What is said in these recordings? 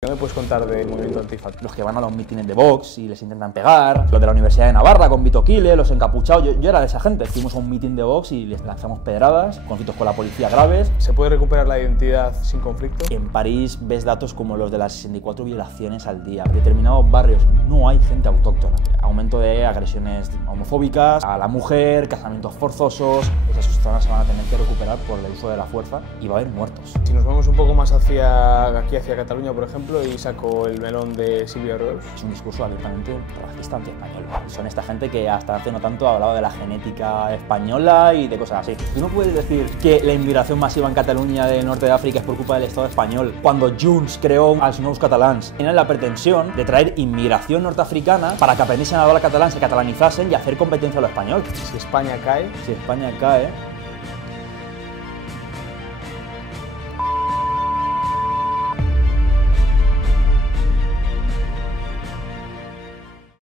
¿Qué me puedes contar del movimiento Antifa? Los que van a los mítines de Vox y les intentan pegar, los de la Universidad de Navarra con Vito Quile, los encapuchados, yo era de esa gente. Fuimos a un mítin de Vox y les lanzamos pedradas, conflictos con la policía graves. ¿Se puede recuperar la identidad sin conflicto? En París ves datos como los de las 64 violaciones al día. En determinados barrios no hay gente autóctona. Aumento de agresiones homofóbicas a la mujer, casamientos forzosos. Esas zonas se van a tener que recuperar por el uso de la fuerza y va a haber muertos. Si nos vamos un poco más hacia Cataluña, por ejemplo, y saco el melón de Silvia Rols. Es un discurso abiertamente racista anti-español. Son esta gente que hasta hace no tanto hablaba de la genética española y de cosas así. Tú no puedes decir que la inmigración masiva en Cataluña del norte de África es por culpa del Estado español, cuando Junts creó als nous catalans. Tienen la pretensión de traer inmigración norteafricana para que aprendiesen a hablar catalán, se catalanizasen y hacer competencia a lo español. Si España cae... Si España cae...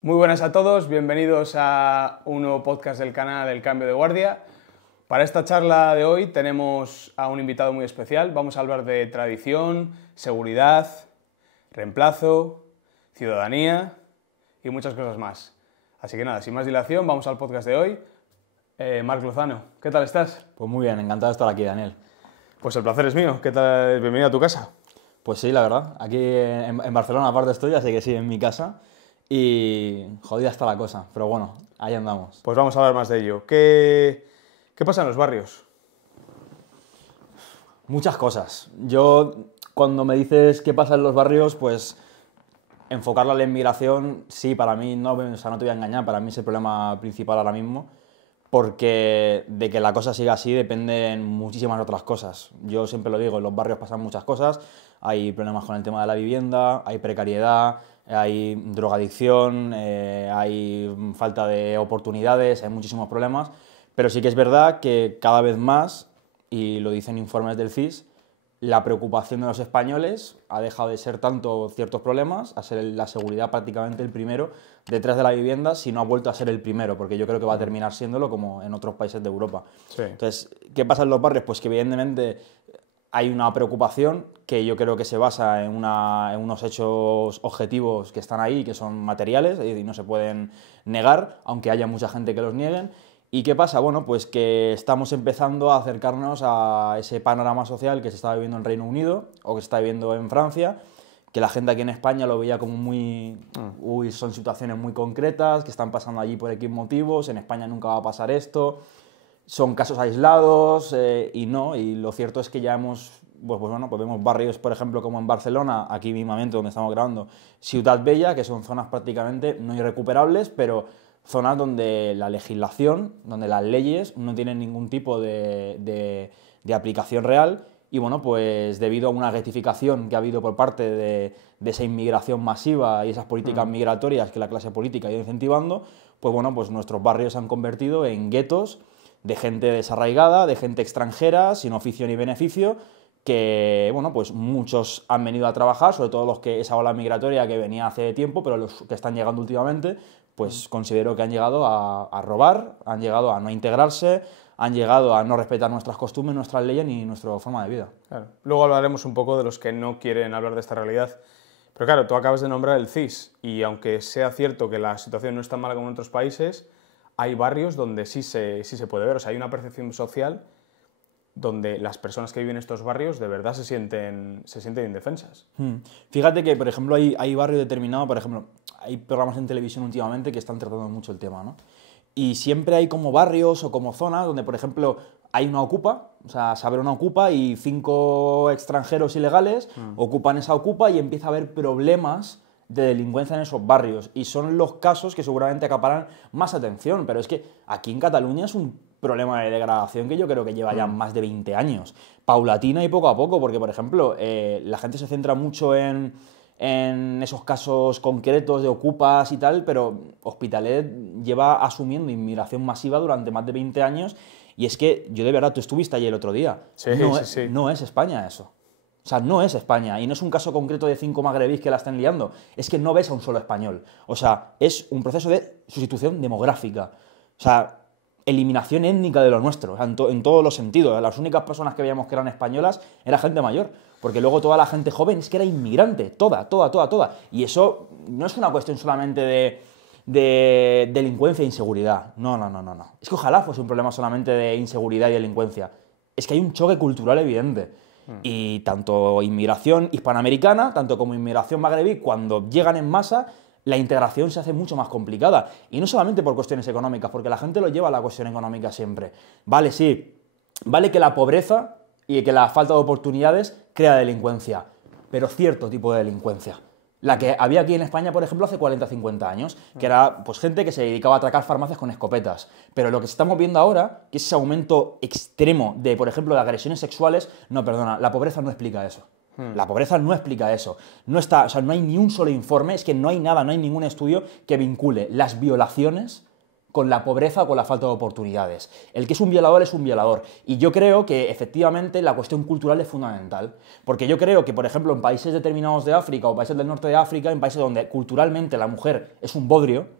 Muy buenas a todos, bienvenidos a un nuevo podcast del canal El Cambio de Guardia. Para esta charla de hoy tenemos a un invitado muy especial. Vamos a hablar de tradición, seguridad, reemplazo, ciudadanía y muchas cosas más. Así que nada, sin más dilación, vamos al podcast de hoy. Marc Lozano, ¿qué tal estás? Pues muy bien, encantado de estar aquí, Daniel. Pues el placer es mío. ¿Qué tal? Bienvenido a tu casa. Pues sí, la verdad. Aquí en Barcelona aparte estoy, así que sí, en mi casa. Y jodida está la cosa, pero bueno, ahí andamos. Pues vamos a hablar más de ello. ¿Qué pasa en los barrios? Muchas cosas. Yo, cuando me dices qué pasa en los barrios, pues enfocarlo a la inmigración, sí, para mí, no, o sea, no te voy a engañar, para mí es el problema principal ahora mismo, porque de que la cosa siga así dependen muchísimas otras cosas. Yo siempre lo digo, en los barrios pasan muchas cosas, hay problemas con el tema de la vivienda, hay precariedad, hay drogadicción, hay falta de oportunidades, hay muchísimos problemas, pero sí que es verdad que cada vez más, y lo dicen informes del CIS, la preocupación de los españoles ha dejado de ser tanto ciertos problemas, a ser la seguridad prácticamente el primero detrás de la vivienda, si no ha vuelto a ser el primero, porque yo creo que va a terminar siéndolo como en otros países de Europa. Sí. Entonces, ¿qué pasa en los barrios? Pues que evidentemente hay una preocupación que yo creo que se basa en unos hechos objetivos que están ahí, que son materiales y no se pueden negar, aunque haya mucha gente que los nieguen. ¿Y qué pasa? Bueno, pues que estamos empezando a acercarnos a ese panorama social que se está viviendo en Reino Unido o que se está viviendo en Francia, que la gente aquí en España lo veía como muy... Uy, son situaciones muy concretas, que están pasando allí por X motivos, en España nunca va a pasar esto, son casos aislados y no, y lo cierto es que ya hemos... Pues vemos barrios, por ejemplo, como en Barcelona, aquí mismamente donde estamos grabando, Ciutat Vella, que son zonas prácticamente no irrecuperables, pero zonas donde la legislación, donde las leyes no tienen ningún tipo de aplicación real y bueno, pues debido a una rectificación que ha habido por parte de esa inmigración masiva y esas políticas migratorias que la clase política ha ido incentivando, pues bueno, pues nuestros barrios se han convertido en guetos de gente desarraigada, de gente extranjera, sin oficio ni beneficio, que bueno, pues muchos han venido a trabajar, sobre todo los que esa ola migratoria que venía hace tiempo, pero los que están llegando últimamente, pues considero que han llegado a robar, han llegado a no integrarse, han llegado a no respetar nuestras costumbres, nuestras leyes ni nuestra forma de vida. Claro. Luego hablaremos un poco de los que no quieren hablar de esta realidad. Pero claro, tú acabas de nombrar el CIS y aunque sea cierto que la situación no es tan mala como en otros países, hay barrios donde sí se puede ver. O sea, hay una percepción social donde las personas que viven en estos barrios de verdad se sienten indefensas. Fíjate que, por ejemplo, hay barrios determinados, por ejemplo, hay programas en televisión últimamente que están tratando mucho el tema, ¿no? Y siempre hay como barrios o como zonas donde, por ejemplo, hay una ocupa, o sea, se abre una ocupa y 5 extranjeros ilegales ocupan esa ocupa y empieza a haber problemas de delincuencia en esos barrios. Y son los casos que seguramente acaparan más atención, pero es que aquí en Cataluña es un problema de degradación que yo creo que lleva ya más de 20 años, paulatina y poco a poco, porque, por ejemplo, la gente se centra mucho en esos casos concretos de ocupas y tal, pero Hospitalet lleva asumiendo inmigración masiva durante más de 20 años y es que, yo de verdad, tú estuviste allí el otro día, Sí. No es España eso. O sea, no es España, y no es un caso concreto de 5 magrebíes que la estén liando, es que no ves a un solo español. O sea, es un proceso de sustitución demográfica. O sea, eliminación étnica de lo nuestro, o sea, en todos los sentidos. Las únicas personas que veíamos que eran españolas era gente mayor, porque luego toda la gente joven es que era inmigrante, toda. Y eso no es una cuestión solamente de delincuencia e inseguridad. No. Es que ojalá fuese un problema solamente de inseguridad y delincuencia. Es que hay un choque cultural evidente. Y tanto inmigración hispanoamericana, tanto como inmigración magrebí, cuando llegan en masa, la integración se hace mucho más complicada. Y no solamente por cuestiones económicas, porque la gente lo lleva a la cuestión económica siempre. Vale, sí, vale que la pobreza y que la falta de oportunidades crea delincuencia, pero cierto tipo de delincuencia. La que había aquí en España, por ejemplo, hace 40 o 50 años, que era pues, gente que se dedicaba a atracar farmacias con escopetas. Pero lo que estamos viendo ahora, que es ese aumento extremo de, por ejemplo, de agresiones sexuales, no, perdona, la pobreza no explica eso. La pobreza no explica eso. No está, o sea, no hay ni un solo informe, es que no hay nada, no hay ningún estudio que vincule las violaciones con la pobreza o con la falta de oportunidades. El que es un violador es un violador. Y yo creo que, efectivamente, la cuestión cultural es fundamental. Porque yo creo que, por ejemplo, en países determinados de África o países del norte de África, en países donde culturalmente la mujer es un bodrio,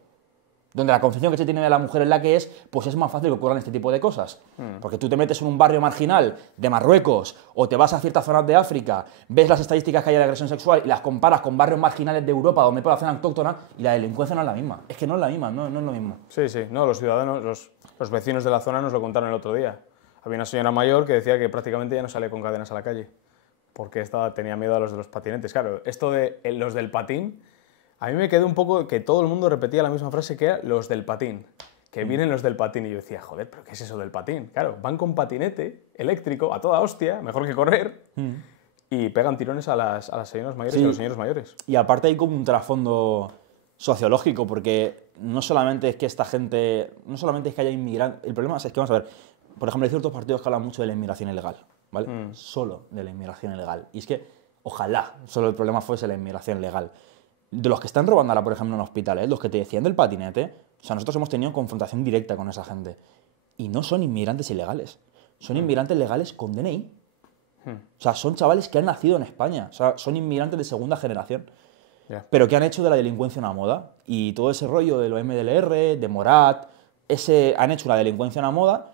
donde la concepción que se tiene de la mujer es la que es, pues es más fácil que ocurran este tipo de cosas. Porque tú te metes en un barrio marginal de Marruecos o te vas a ciertas zonas de África, ves las estadísticas que hay de agresión sexual y las comparas con barrios marginales de Europa donde hay población autóctona y la delincuencia no es la misma. Es que no es la misma, no es lo mismo. Sí, no, los ciudadanos, los vecinos de la zona nos lo contaron el otro día. Había una señora mayor que decía que prácticamente ya no sale con cadenas a la calle porque tenía miedo a los de los patinetes. Claro, esto de los del patín, a mí me quedó un poco que todo el mundo repetía la misma frase que era los del patín, que vienen los del patín. Y yo decía, joder, ¿pero qué es eso del patín? Claro, van con patinete eléctrico a toda hostia, mejor que correr, y pegan tirones a las señoras mayores y a los señores mayores. Y aparte hay como un trasfondo sociológico, porque no solamente es que esta gente, no solamente es que haya inmigrantes, el problema es que, vamos a ver, por ejemplo, hay ciertos partidos que hablan mucho de la inmigración ilegal, ¿vale? Solo de la inmigración ilegal. Y es que, ojalá, solo el problema fuese la inmigración legal. De los que están robando ahora, por ejemplo, en hospitales, los que te decían del patinete, o sea, nosotros hemos tenido confrontación directa con esa gente. Y no son inmigrantes ilegales, son inmigrantes legales con DNI. O sea, son chavales que han nacido en España, o sea, son inmigrantes de segunda generación, pero que han hecho de la delincuencia una moda. Y todo ese rollo de lo MDLR, de Morat, han hecho la delincuencia una moda.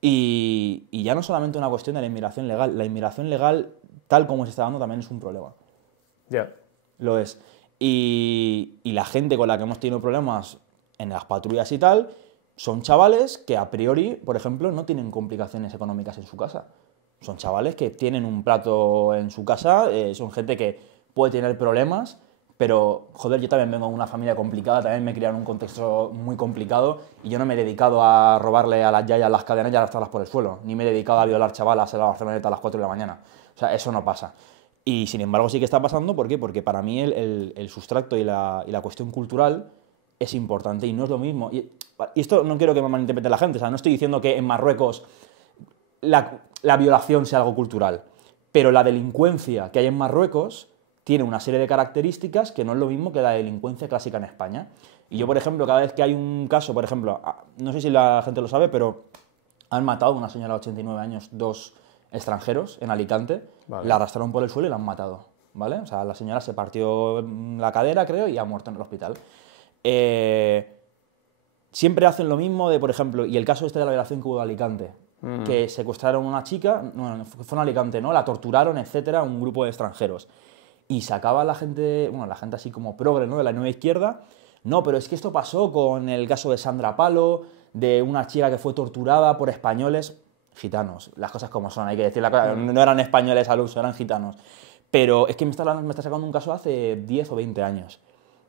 Y ya no solamente una cuestión de la inmigración legal, tal como se está dando, también es un problema. Lo es. Y la gente con la que hemos tenido problemas en las patrullas y tal, son chavales que a priori, por ejemplo, no tienen complicaciones económicas en su casa. Son chavales que tienen un plato en su casa, son gente que puede tener problemas, pero, joder, yo también vengo de una familia complicada, también me he criado en un contexto muy complicado y yo no me he dedicado a robarle a las yayas las cadenas y arrastrarlas por el suelo, ni me he dedicado a violar chavalas en la Barceloneta a las 4 de la mañana. O sea, eso no pasa. Y sin embargo sí que está pasando, ¿por qué? Porque para mí el sustrato y la cuestión cultural es importante y no es lo mismo. Y esto no quiero que me malinterprete la gente, o sea, no estoy diciendo que en Marruecos la violación sea algo cultural, pero la delincuencia que hay en Marruecos tiene una serie de características que no es lo mismo que la delincuencia clásica en España. Y yo, por ejemplo, cada vez que hay un caso, por ejemplo, no sé si la gente lo sabe, pero han matado a una señora de 89 años, 2 extranjeros en Alicante, la arrastraron por el suelo y la han matado, ¿vale? O sea, la señora se partió la cadera, creo, y ha muerto en el hospital. Siempre hacen lo mismo de, por ejemplo, y el caso este de la violación que hubo de Alicante, que secuestraron a una chica, bueno, fue en Alicante, ¿no? La torturaron, etcétera, un grupo de extranjeros. Y sacaba la gente, bueno, la gente así como progre, ¿no? De la nueva izquierda. No, pero es que esto pasó con el caso de Sandra Palo, de una chica que fue torturada por españoles gitanos, las cosas como son, hay que decir la cosa, no eran españoles al uso, eran gitanos. Pero es que me está sacando un caso hace 10 o 20 años.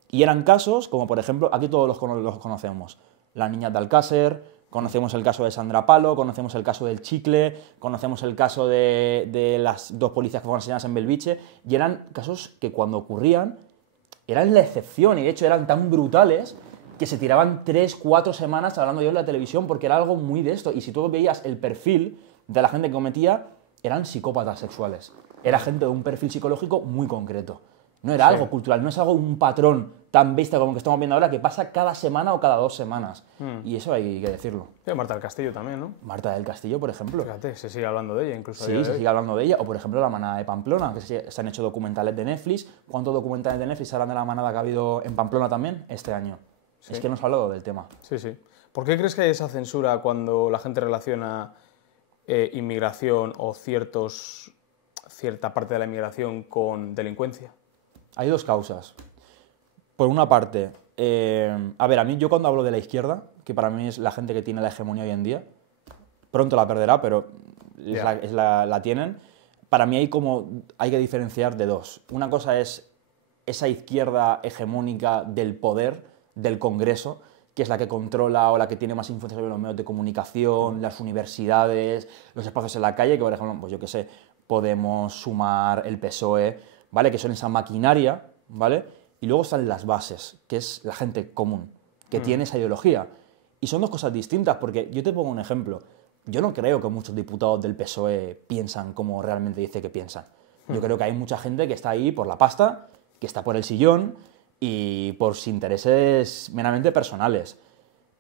Y eran casos como, por ejemplo, aquí todos los conocemos. Las niñas de Alcácer, conocemos el caso de Sandra Palo, conocemos el caso del Chicle, conocemos el caso de las 2 policías que fueron asesinadas en Belviche, y eran casos que cuando ocurrían eran la excepción, y de hecho eran tan brutales que se tiraban 3, 4 semanas hablando yo en la televisión porque era algo muy de esto. Y si tú veías el perfil de la gente que cometía, eran psicópatas sexuales. Era gente de un perfil psicológico muy concreto. No era algo cultural, no es algo, un patrón tan visto como que estamos viendo ahora que pasa cada semana o cada 2 semanas. Y eso hay que decirlo. Sí, Marta del Castillo también, ¿no? Marta del Castillo, por ejemplo. Fíjate, se sigue hablando de ella incluso. Sí, se sigue hablando de ella. O, por ejemplo, la manada de Pamplona, que se han hecho documentales de Netflix. ¿Cuántos documentales de Netflix hablan de la manada que ha habido en Pamplona también este año? Sí. Es que no se ha hablado del tema. Sí. ¿Por qué crees que hay esa censura cuando la gente relaciona inmigración o cierta parte de la inmigración con delincuencia? Hay dos causas. Por una parte, a ver, yo cuando hablo de la izquierda, que para mí es la gente que tiene la hegemonía hoy en día, pronto la perderá, pero la tienen. Para mí hay que diferenciar de dos. Una cosa es esa izquierda hegemónica del poder, del Congreso, que es la que controla o la que tiene más influencia sobre los medios de comunicación, las universidades, los espacios en la calle, que por ejemplo, pues yo qué sé, Podemos, Sumar, el PSOE, ¿vale? Que son esa maquinaria, ¿vale? Y luego están las bases, que es la gente común, que tiene esa ideología. Y son dos cosas distintas, porque yo te pongo un ejemplo. Yo no creo que muchos diputados del PSOE piensan como realmente dice que piensan. Yo creo que hay mucha gente que está ahí por la pasta, que está por el sillón y por sus intereses meramente personales.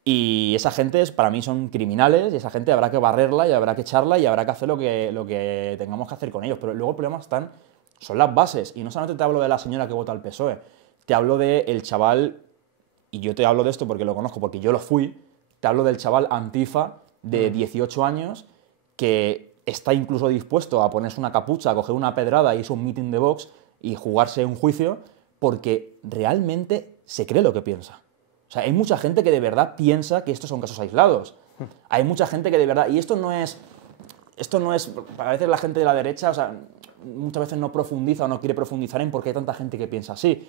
Y esa gente para mí son criminales y esa gente habrá que barrerla y habrá que echarla y habrá que hacer lo que tengamos que hacer con ellos. Pero luego el problema son las bases. Y no solamente te hablo de la señora que vota al PSOE, te hablo del chaval, y yo te hablo de esto porque lo conozco, porque yo lo fui, te hablo del chaval Antifa de 18 años que está incluso dispuesto a ponerse una capucha, a coger una pedrada y irse a un meeting de Vox y jugarse un juicio porque realmente se cree lo que piensa. O sea, hay mucha gente que de verdad piensa que estos son casos aislados. Hay mucha gente que de verdad... Y esto no es... A veces la gente de la derecha, o sea, muchas veces no profundiza o no quiere profundizar en por qué hay tanta gente que piensa así.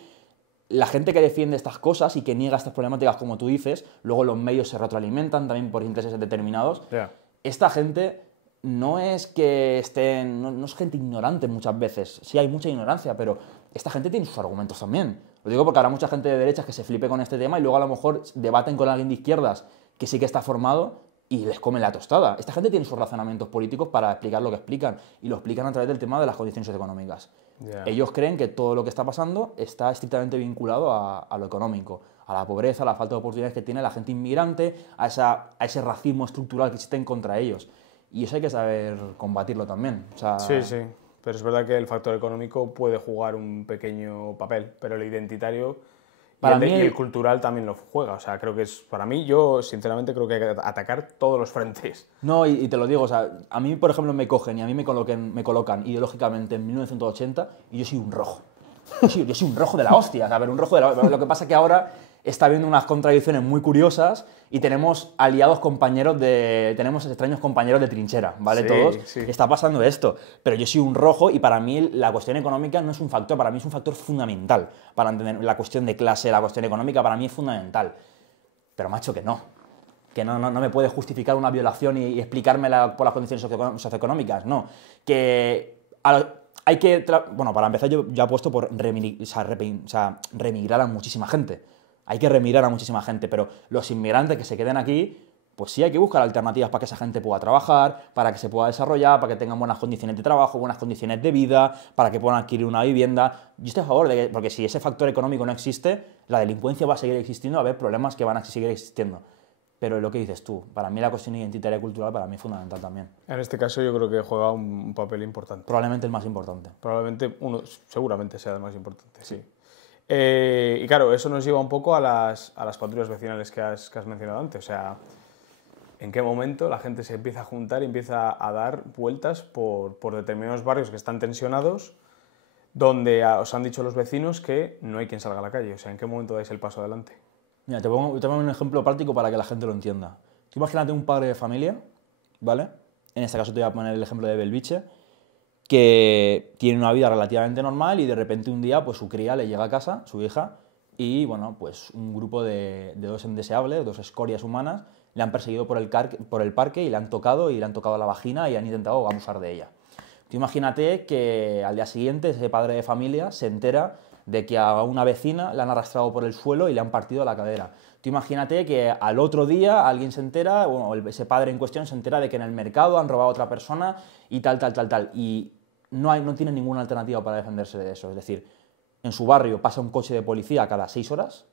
La gente que defiende estas cosas y que niega estas problemáticas, como tú dices, luego los medios se retroalimentan también por intereses determinados. Yeah. Esta gente no es que estén... No es gente ignorante muchas veces. Sí hay mucha ignorancia, pero esta gente tiene sus argumentos también. Lo digo porque habrá mucha gente de derechas que se flipe con este tema y luego a lo mejor debaten con alguien de izquierdas que sí que está formado y les come la tostada. Esta gente tiene sus razonamientos políticos para explicar lo que explican y lo explican a través del tema de las condiciones económicas. Yeah. Ellos creen que todo lo que está pasando está estrictamente vinculado a lo económico, a la pobreza, a la falta de oportunidades que tiene la gente inmigrante, a ese racismo estructural que existe contra ellos. Y eso hay que saber combatirlo también. O sea, sí. Pero es verdad que el factor económico puede jugar un pequeño papel, pero el identitario y el cultural también lo juega. O sea, creo que para mí, yo sinceramente creo que hay que atacar todos los frentes. No, y te lo digo, o sea, a mí, por ejemplo, me cogen y a mí me colocan ideológicamente en 1980 y yo soy un rojo. Yo soy un rojo de la hostia, a ver, un rojo de la... Lo que pasa es que ahora está habiendo unas contradicciones muy curiosas y tenemos tenemos extraños compañeros de trinchera, ¿vale? Sí, todos. sí. Está pasando esto. Pero yo soy un rojo y para mí la cuestión económica no es un factor, para mí es un factor fundamental. Para entender la cuestión de clase, la cuestión económica, para mí es fundamental. Pero macho, que no. Que no me puede justificar una violación y explicármela por las condiciones socioeconómicas, no. Que hay que... Bueno, para empezar yo ya apuesto por remigrar a muchísima gente. Hay que remigrar a muchísima gente, pero los inmigrantes que se queden aquí, pues sí hay que buscar alternativas para que esa gente pueda trabajar, para que se pueda desarrollar, para que tengan buenas condiciones de trabajo, buenas condiciones de vida, para que puedan adquirir una vivienda. Yo estoy a favor de que, porque si ese factor económico no existe, la delincuencia va a seguir existiendo, va a haber problemas que van a seguir existiendo. Pero lo que dices tú, para mí la cuestión identitaria y cultural para mí es fundamental también. En este caso yo creo que juega un papel importante. Probablemente el más importante. Seguramente sea el más importante, sí. Y claro, eso nos lleva un poco a las patrullas vecinales que has mencionado antes. O sea, ¿en qué momento la gente se empieza a juntar y empieza a dar vueltas por determinados barrios que están tensionados, donde os han dicho los vecinos que no hay quien salga a la calle? O sea, ¿en qué momento dais el paso adelante? Mira, te pongo un ejemplo práctico para que la gente lo entienda. Tú imagínate un padre de familia, ¿vale? En este caso te voy a poner el ejemplo de Belviche, que tiene una vida relativamente normal y de repente un día pues su cría le llega a casa, su hija, y bueno, pues un grupo de dos indeseables, dos escorias humanas, le han perseguido por el parque y le han tocado la vagina y han intentado abusar de ella. Tú imagínate que al día siguiente ese padre de familia se entera de que a una vecina la han arrastrado por el suelo y le han partido la cadera. Tú imagínate que al otro día alguien se entera, bueno, ese padre en cuestión se entera de que en el mercado han robado a otra persona y tal. Y no tiene ninguna alternativa para defenderse de eso. Es decir, en su barrio pasa un coche de policía cada 6 horas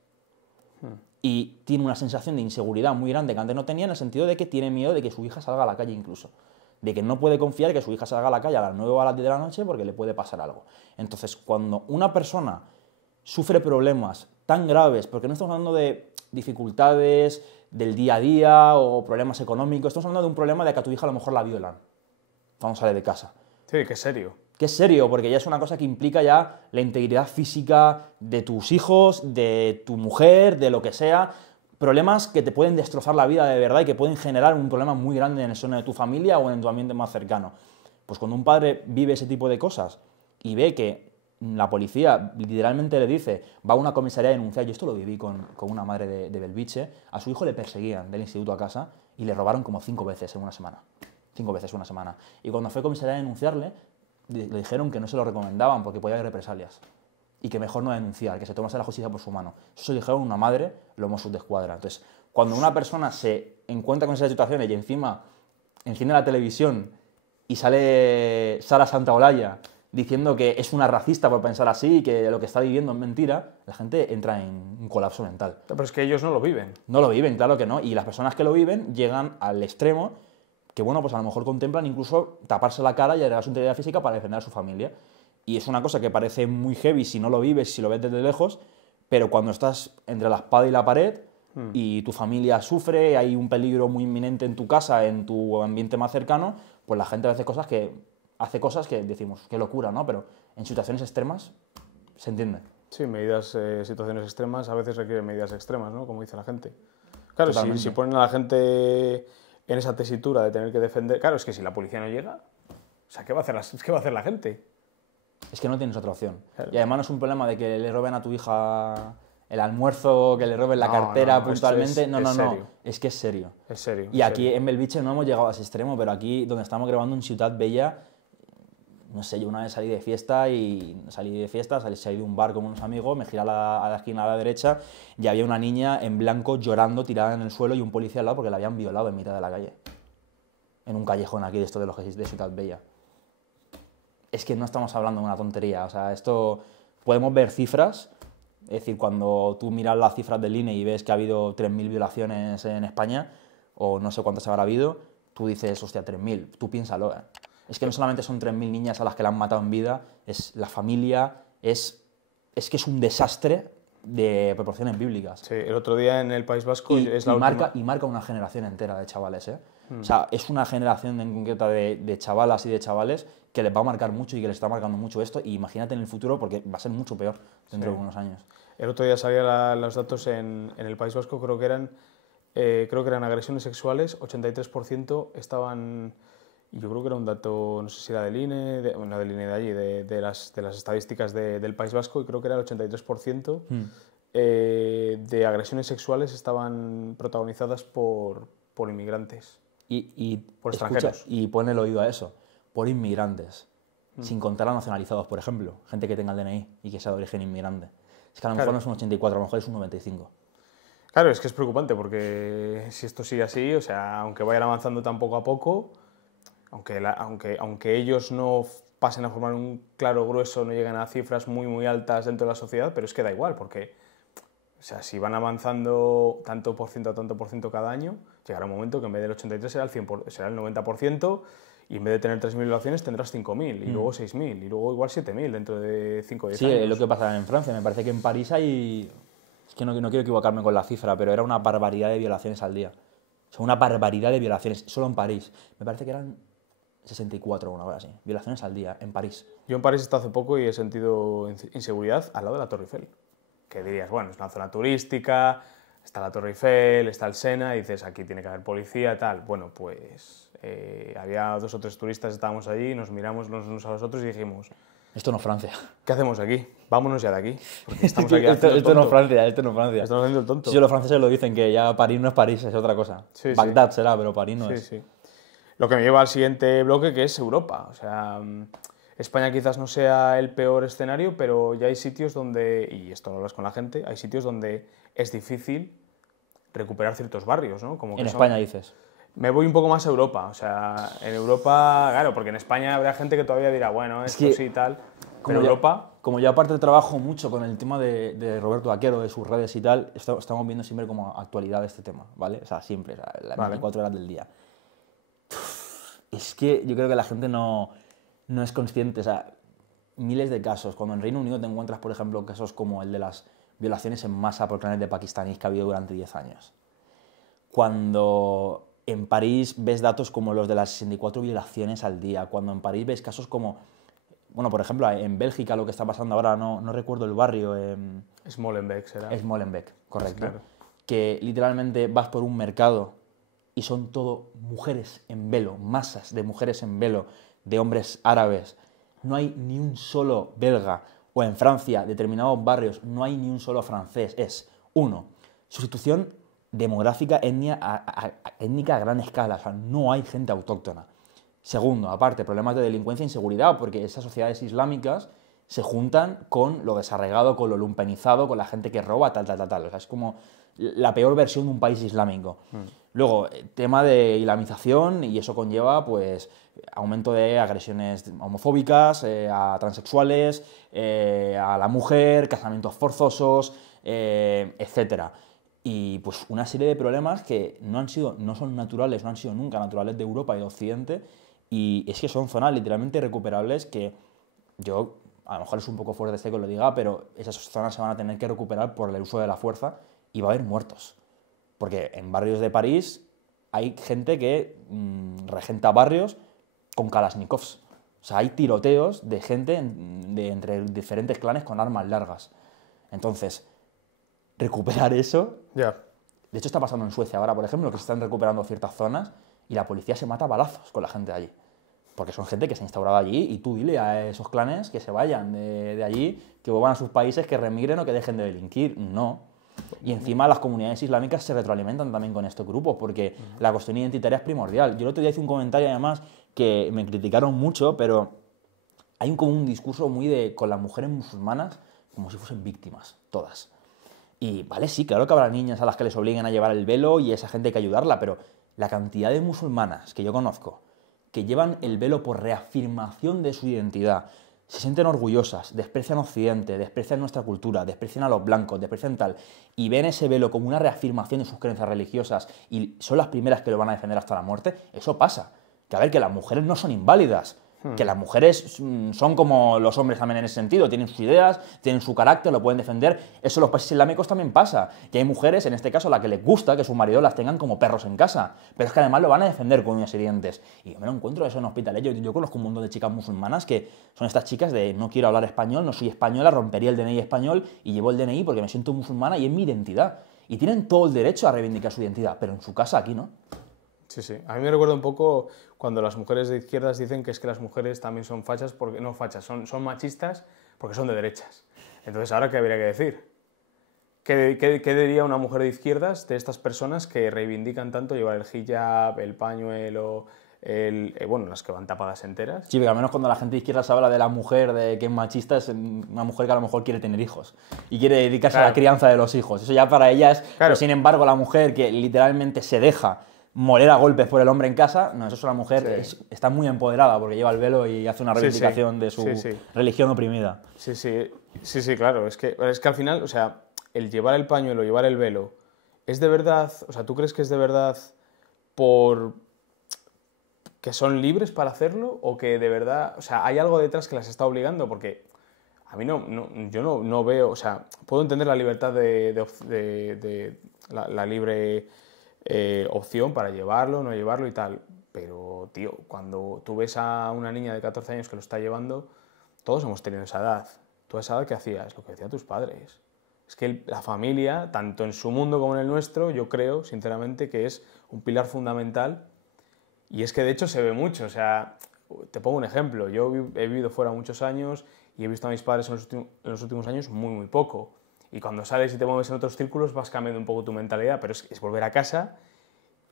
y tiene una sensación de inseguridad muy grande que antes no tenía, en el sentido de que tiene miedo de que su hija salga a la calle incluso. De que no puede confiar que su hija salga a la calle a las 9 o a las 10 de la noche porque le puede pasar algo. Entonces, cuando una persona sufre problemas tan graves, porque no estamos hablando de dificultades del día a día o problemas económicos. Estamos hablando de un problema de que a tu hija a lo mejor la violan cuando sale de casa. Sí, qué serio. Que es serio, porque ya es una cosa que implica ya la integridad física de tus hijos, de tu mujer, de lo que sea. Problemas que te pueden destrozar la vida de verdad y que pueden generar un problema muy grande en el seno de tu familia o en tu ambiente más cercano. Pues cuando un padre vive ese tipo de cosas y ve que la policía literalmente le dice, va a una comisaría a denunciar, yo esto lo viví con una madre de Belviche, a su hijo le perseguían del instituto a casa y le robaron como 5 veces en una semana. 5 veces en una semana. Y cuando fue a comisaría a denunciarle, le dijeron que no se lo recomendaban porque podía haber represalias y que mejor no denunciar, que se tomase la justicia por su mano. Eso se lo dijeron a una madre, los Mossos d'Esquadra. Entonces, cuando una persona se encuentra con esas situaciones y encima enciende la televisión y sale Sara Santaolalla diciendo que es una racista por pensar así y que lo que está viviendo es mentira, la gente entra en un colapso mental. Pero es que ellos no lo viven. No lo viven, claro que no. Y las personas que lo viven llegan al extremo que, bueno, pues a lo mejor contemplan incluso taparse la cara y agregar su integridad física para defender a su familia. Y es una cosa que parece muy heavy si no lo vives, si lo ves desde lejos, pero cuando estás entre la espada y la pared y tu familia sufre, hay un peligro muy inminente en tu casa, en tu ambiente más cercano, pues la gente hace cosas que decimos, qué locura, ¿no? Pero en situaciones extremas se entiende. Sí, situaciones extremas a veces requieren medidas extremas, ¿no? Como dice la gente. Claro, si ponen a la gente en esa tesitura de tener que defender... Claro, es que si la policía no llega, o sea, ¿qué va a hacer la gente? Es que no tienes otra opción. Claro. Y además no es un problema de que le roben a tu hija el almuerzo, que le roben la cartera puntualmente. No, es que es serio. Es serio. Y aquí en Belviche no hemos llegado a ese extremo, pero aquí donde estamos grabando en Ciutat Bella, no sé, yo una vez salí de fiesta, salí de un bar con unos amigos, me giré a la esquina a la derecha y había una niña en blanco llorando, tirada en el suelo y un policía al lado porque la habían violado en mitad de la calle. En un callejón aquí de esto de los de Ciutat Bella. Es que no estamos hablando de una tontería, o sea, esto podemos ver cifras, es decir, cuando tú miras las cifras del INE y ves que ha habido 3.000 violaciones en España, o no sé cuántas habrá habido, tú dices, hostia, 3.000, tú piénsalo, ¿eh? Es que no solamente son 3.000 niñas a las que la han matado en vida, es la familia, es que es un desastre de proporciones bíblicas. Sí, el otro día en el País Vasco marca una generación entera de chavales, ¿eh? O sea, es una generación en concreta de chavalas y de chavales que les va a marcar mucho y que les está marcando mucho esto, y imagínate en el futuro porque va a ser mucho peor dentro de unos años. El otro día salían los datos en el País Vasco, creo que eran agresiones sexuales, 83% estaban... Y yo creo que era un dato, no sé si era del INE, no del INE de allí, de las estadísticas del País Vasco, y creo que era el 83% de agresiones sexuales estaban protagonizadas por inmigrantes, por extranjeros. Y pon el oído a eso, por inmigrantes, sin contar a nacionalizados, por ejemplo, gente que tenga el DNI y que sea de origen inmigrante. Es que a lo mejor no es un 84, a lo mejor es un 95. Claro, es que es preocupante porque si esto sigue así, o sea, aunque vayan avanzando tan poco a poco... Aunque ellos no pasen a formar un claro grueso, no lleguen a cifras muy, muy altas dentro de la sociedad, pero es que da igual, porque o sea, si van avanzando tanto por ciento cada año, llegará un momento que en vez del 83 será el 90%, y en vez de tener 3.000 violaciones tendrás 5.000, y luego 6.000, y luego igual 7.000 dentro de 5 o 10 años. Sí, es lo que pasa en Francia. Me parece que en París hay... Es que no quiero equivocarme con la cifra, pero era una barbaridad de violaciones al día. O sea, una barbaridad de violaciones, solo en París. Me parece que eran 64 o una hora así. Violaciones al día, en París. Yo en París he estado hace poco y he sentido inseguridad al lado de la Torre Eiffel. Que dirías, bueno, es una zona turística, está la Torre Eiffel, está el Sena, y dices, aquí tiene que haber policía, tal. Bueno, pues había 2 o 3 turistas, estábamos allí, nos miramos los unos a los otros y dijimos... Esto no es Francia. ¿Qué hacemos aquí? Vámonos ya de aquí. Porque estamos aquí esto no es Francia, esto no es Francia. Estamos haciendo el tonto. Si los franceses lo dicen, que ya París no es París, es otra cosa. Sí, Bagdad será, pero París no es. Sí. Lo que me lleva al siguiente bloque, que es Europa. O sea, España quizás no sea el peor escenario, pero ya hay sitios donde, y esto lo hablas con la gente, hay sitios donde es difícil recuperar ciertos barrios, ¿no? Como que en España dices. Me voy un poco más a Europa. O sea, en Europa, claro, porque en España habrá gente que todavía dirá, bueno, esto sí y tal. Pero Europa... Como yo aparte trabajo mucho con el tema de Roberto Vaquero, de sus redes y tal, estamos viendo siempre como actualidad de este tema, ¿vale? O sea, siempre, las 24 horas del día. Es que yo creo que la gente no es consciente, o sea, miles de casos. Cuando en Reino Unido te encuentras, por ejemplo, casos como el de las violaciones en masa por clanes de pakistaníes que ha habido durante 10 años. cuando en París ves datos como los de las 64 violaciones al día, cuando en París ves casos como, bueno, por ejemplo, en Bélgica lo que está pasando ahora, no recuerdo el barrio. Molenbeek será. Es Molenbeek, correcto. Claro. Que literalmente vas por un mercado y son todo mujeres en velo, masas de mujeres en velo, de hombres árabes. No hay ni un solo belga, o en Francia, determinados barrios, no hay ni un solo francés. Es, uno, sustitución demográfica étnica a gran escala, o sea, no hay gente autóctona. Segundo, aparte, problemas de delincuencia e inseguridad, porque esas sociedades islámicas se juntan con lo desarraigado, con lo lumpenizado, con la gente que roba, tal. O sea, es como la peor versión de un país islámico. Luego, tema de islamización, y eso conlleva, pues, aumento de agresiones homofóbicas, a transexuales, a la mujer, casamientos forzosos, etcétera. Y pues una serie de problemas que no son naturales, no han sido nunca naturales de Europa y de Occidente, y es que son zonas literalmente irrecuperables que yo, a lo mejor es un poco fuerte que lo diga, pero esas zonas se van a tener que recuperar por el uso de la fuerza y va a haber muertos. Porque en barrios de París hay gente que regenta barrios con kalashnikovs. O sea, hay tiroteos de gente entre diferentes clanes con armas largas. Entonces, recuperar eso... Ya. De hecho, está pasando en Suecia ahora, por ejemplo, que se están recuperando ciertas zonas y la policía se mata a balazos con la gente de allí. Porque son gente que se ha instaurado allí y tú dile a esos clanes que se vayan de allí, que vuelvan a sus países, que remigren o que dejen de delinquir. No. Y encima las comunidades islámicas se retroalimentan también con estos grupos, porque la cuestión identitaria es primordial. Yo el otro día hice un comentario además que me criticaron mucho, pero hay como un discurso muy con las mujeres musulmanas como si fuesen víctimas, todas. Y vale, sí, claro que habrá niñas a las que les obliguen a llevar el velo y a esa gente hay que ayudarla, pero la cantidad de musulmanas que yo conozco que llevan el velo por reafirmación de su identidad, se sienten orgullosas, desprecian Occidente, desprecian nuestra cultura, desprecian a los blancos, desprecian tal, y ven ese velo como una reafirmación de sus creencias religiosas y son las primeras que lo van a defender hasta la muerte, eso pasa. Que a ver, que las mujeres no son inválidas, que las mujeres son como los hombres también en ese sentido, tienen sus ideas, tienen su carácter, lo pueden defender. Eso en los países islámicos también pasa. Y hay mujeres, en este caso, a las que les gusta que sus maridos las tengan como perros en casa, pero es que además lo van a defender con uñas y dientes. Y yo me lo encuentro eso en hospitales. Yo conozco un montón de chicas musulmanas que son estas chicas de no quiero hablar español, no soy española, rompería el DNI español y llevo el DNI porque me siento musulmana y es mi identidad. Y tienen todo el derecho a reivindicar su identidad, pero en su casa aquí no. Sí, sí. A mí me recuerda un poco cuando las mujeres de izquierdas dicen que es que las mujeres también son fachas, porque no fachas, son machistas porque son de derechas. Entonces, ¿ahora qué habría que decir? ¿Qué diría una mujer de izquierdas de estas personas que reivindican tanto llevar el hijab, el pañuelo, bueno, las que van tapadas enteras? Sí, pero al menos cuando la gente de izquierda se habla de la mujer, de que es machista, es una mujer que a lo mejor quiere tener hijos y quiere dedicarse a la crianza de los hijos. Eso ya para ellas, pero sin embargo la mujer que literalmente se deja moler a golpes por el hombre en casa, no, eso es una mujer está muy empoderada porque lleva el velo y hace una reivindicación de su religión oprimida. Sí, claro, es que al final, o sea, el llevar el pañuelo, llevar el velo, ¿es de verdad, o sea, tú crees que es de verdad por que son libres para hacerlo o que de verdad, o sea, hay algo detrás que las está obligando? Porque a mí yo no veo, o sea, puedo entender la libertad la libre opción para llevarlo, no llevarlo y tal, pero, tío, cuando tú ves a una niña de 14 años que lo está llevando, todos hemos tenido esa edad. ¿Tú a esa edad qué hacías? Lo que decían tus padres. Es que la familia, tanto en su mundo como en el nuestro, yo creo, sinceramente, que es un pilar fundamental. Y es que, de hecho, se ve mucho. O sea, te pongo un ejemplo. Yo he vivido fuera muchos años y he visto a mis padres en los últimos años muy poco. Y cuando sales y te mueves en otros círculos vas cambiando un poco tu mentalidad, pero es volver a casa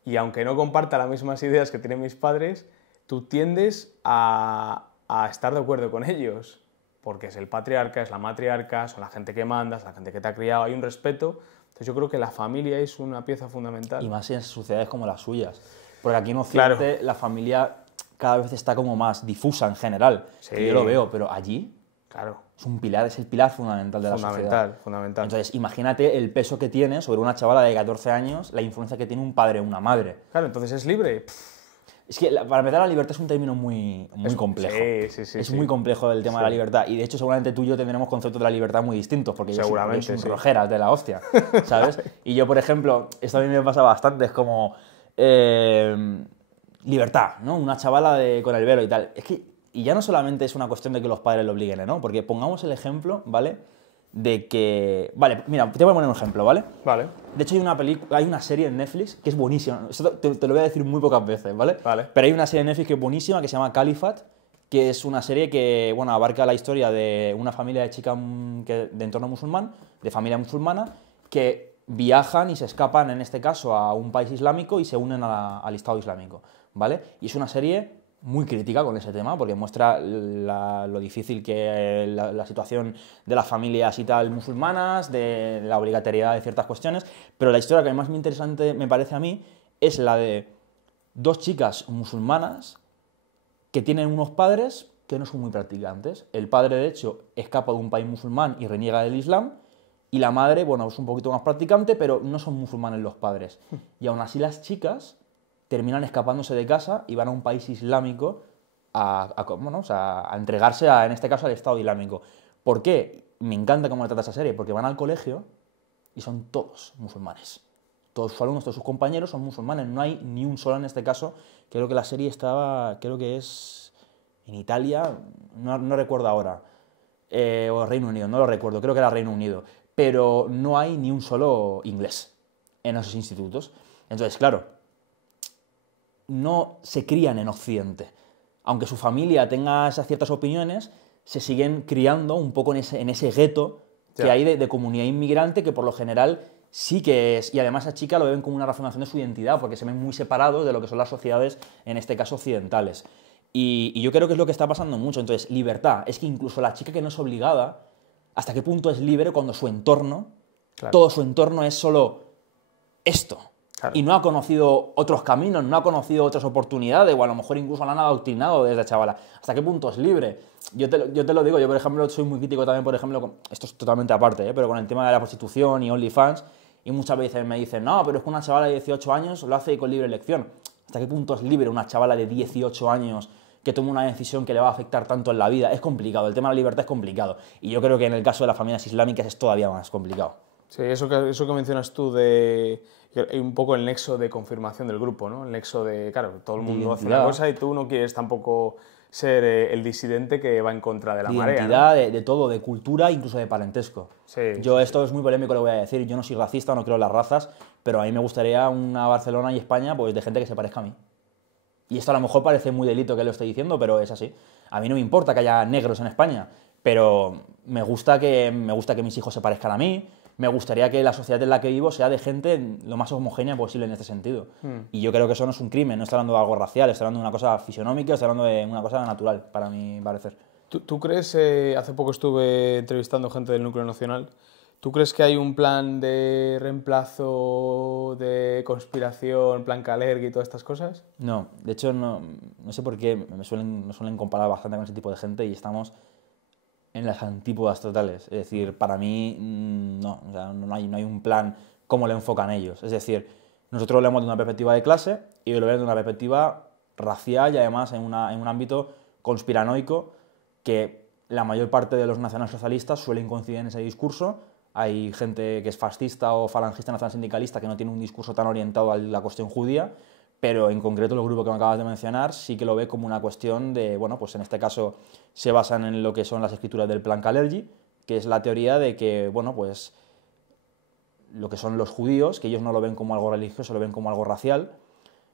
y aunque no comparta las mismas ideas que tienen mis padres, tú tiendes a estar de acuerdo con ellos, porque es el patriarca, es la matriarca, son la gente que manda, es la gente que te ha criado, hay un respeto. Entonces yo creo que la familia es una pieza fundamental. Y más en sociedades como las suyas, porque aquí en Occidente la familia cada vez está como más difusa en general, yo lo veo, pero allí... Claro. Es el pilar fundamental de la sociedad. Fundamental. Entonces, imagínate el peso que tiene sobre una chavala de 14 años, la influencia que tiene un padre o una madre. Claro, entonces es libre. Es que para empezar, la libertad es un término muy complejo. Es muy complejo el tema de la libertad. Y de hecho, seguramente tú y yo tendremos conceptos de la libertad muy distintos, porque yo soy un rojeras de la hostia, ¿sabes? Y yo, por ejemplo, esto a mí me pasa bastante, es como libertad, ¿no? Una chavala con el velo y tal. Es que, y ya no solamente es una cuestión de que los padres lo obliguen, ¿no? Porque pongamos el ejemplo, ¿vale? De que... Vale, mira, te voy a poner un ejemplo, ¿vale? Vale. De hecho, hay una serie en Netflix que es buenísima. Esto te lo voy a decir muy pocas veces, ¿vale? Vale. Pero hay una serie en Netflix que es buenísima, que se llama Califat, que es una serie que, bueno, abarca la historia de una familia de chicas de entorno musulmán, de familia musulmana, que viajan y se escapan, en este caso, a un país islámico y se unen al Estado Islámico, ¿vale? Y es una serie muy crítica con ese tema, porque muestra lo difícil que es la situación de las familias y tal musulmanas, de la obligatoriedad de ciertas cuestiones, pero la historia que más interesante me parece a mí es la de dos chicas musulmanas que tienen unos padres que no son muy practicantes. El padre, de hecho, escapa de un país musulmán y reniega del Islam, y la madre, bueno, es un poquito más practicante, pero no son musulmanes los padres. Y aún así las chicas terminan escapándose de casa y van a un país islámico a entregarse, en este caso, al Estado Islámico. ¿Por qué? Me encanta cómo le trata esa serie, porque van al colegio y son todos musulmanes. Todos sus alumnos, todos sus compañeros son musulmanes. No hay ni un solo en este caso. Creo que la serie estaba, creo que es en Italia, no recuerdo ahora, o Reino Unido, no lo recuerdo, creo que era Reino Unido. Pero no hay ni un solo inglés en esos institutos. Entonces, claro, no se crían en Occidente. Aunque su familia tenga esas ciertas opiniones, se siguen criando un poco en ese gueto que hay de comunidad inmigrante, que por lo general sí que es... Y además a chica lo ven como una reafirmación de su identidad, porque se ven muy separados de lo que son las sociedades, en este caso occidentales. Y yo creo que es lo que está pasando mucho. Entonces, libertad. Es que incluso la chica que no es obligada, ¿hasta qué punto es libre cuando su entorno, todo su entorno es solo esto? Claro. Y no ha conocido otros caminos, no ha conocido otras oportunidades, o a lo mejor incluso la han adoctrinado desde chavala. ¿Hasta qué punto es libre? Yo te lo digo, yo por ejemplo soy muy crítico también, por ejemplo, esto es totalmente aparte, pero con el tema de la prostitución y OnlyFans, y muchas veces me dicen, no, pero es que una chavala de 18 años lo hace con libre elección. ¿Hasta qué punto es libre una chavala de 18 años que tome una decisión que le va a afectar tanto en la vida? Es complicado, el tema de la libertad es complicado. Y yo creo que en el caso de las familias islámicas es todavía más complicado. Sí, eso que mencionas tú de un poco el nexo de confirmación del grupo, ¿no? El nexo de, claro, todo el mundo hace una cosa y tú no quieres tampoco ser el disidente que va en contra de la marea. Identidad, ¿no? de todo, de cultura, incluso de parentesco. Esto es muy polémico, lo voy a decir. Yo no soy racista, no creo en las razas, pero a mí me gustaría una Barcelona y España pues de gente que se parezca a mí. Y esto a lo mejor parece muy delito que lo estoy diciendo, pero es así. A mí no me importa que haya negros en España, pero me gusta que mis hijos se parezcan a mí. Me gustaría que la sociedad en la que vivo sea de gente lo más homogénea posible en este sentido. Y yo creo que eso no es un crimen, no estoy hablando de algo racial, estoy hablando de una cosa fisionómica, estoy hablando de una cosa natural, para mi parecer. ¿Tú crees, hace poco estuve entrevistando gente del Núcleo Nacional, ¿tú crees que hay un plan de reemplazo, de conspiración, plan Kalergi y todas estas cosas? No, de hecho no sé por qué me suelen comparar bastante con ese tipo de gente y estamos en las antípodas totales. Es decir, para mí no, o sea, no hay un plan como lo enfocan ellos. Es decir, nosotros lo vemos de una perspectiva de clase y lo vemos de una perspectiva racial y además en un ámbito conspiranoico que la mayor parte de los nacionalsocialistas suelen coincidir en ese discurso. Hay gente que es fascista o falangista nacionalsindicalista que no tiene un discurso tan orientado a la cuestión judía, pero en concreto el grupo que me acabas de mencionar sí que lo ve como una cuestión de, bueno, pues en este caso se basan en lo que son las escrituras del plan Kalergi, que es la teoría de que, bueno, pues lo que son los judíos, que ellos no lo ven como algo religioso, lo ven como algo racial,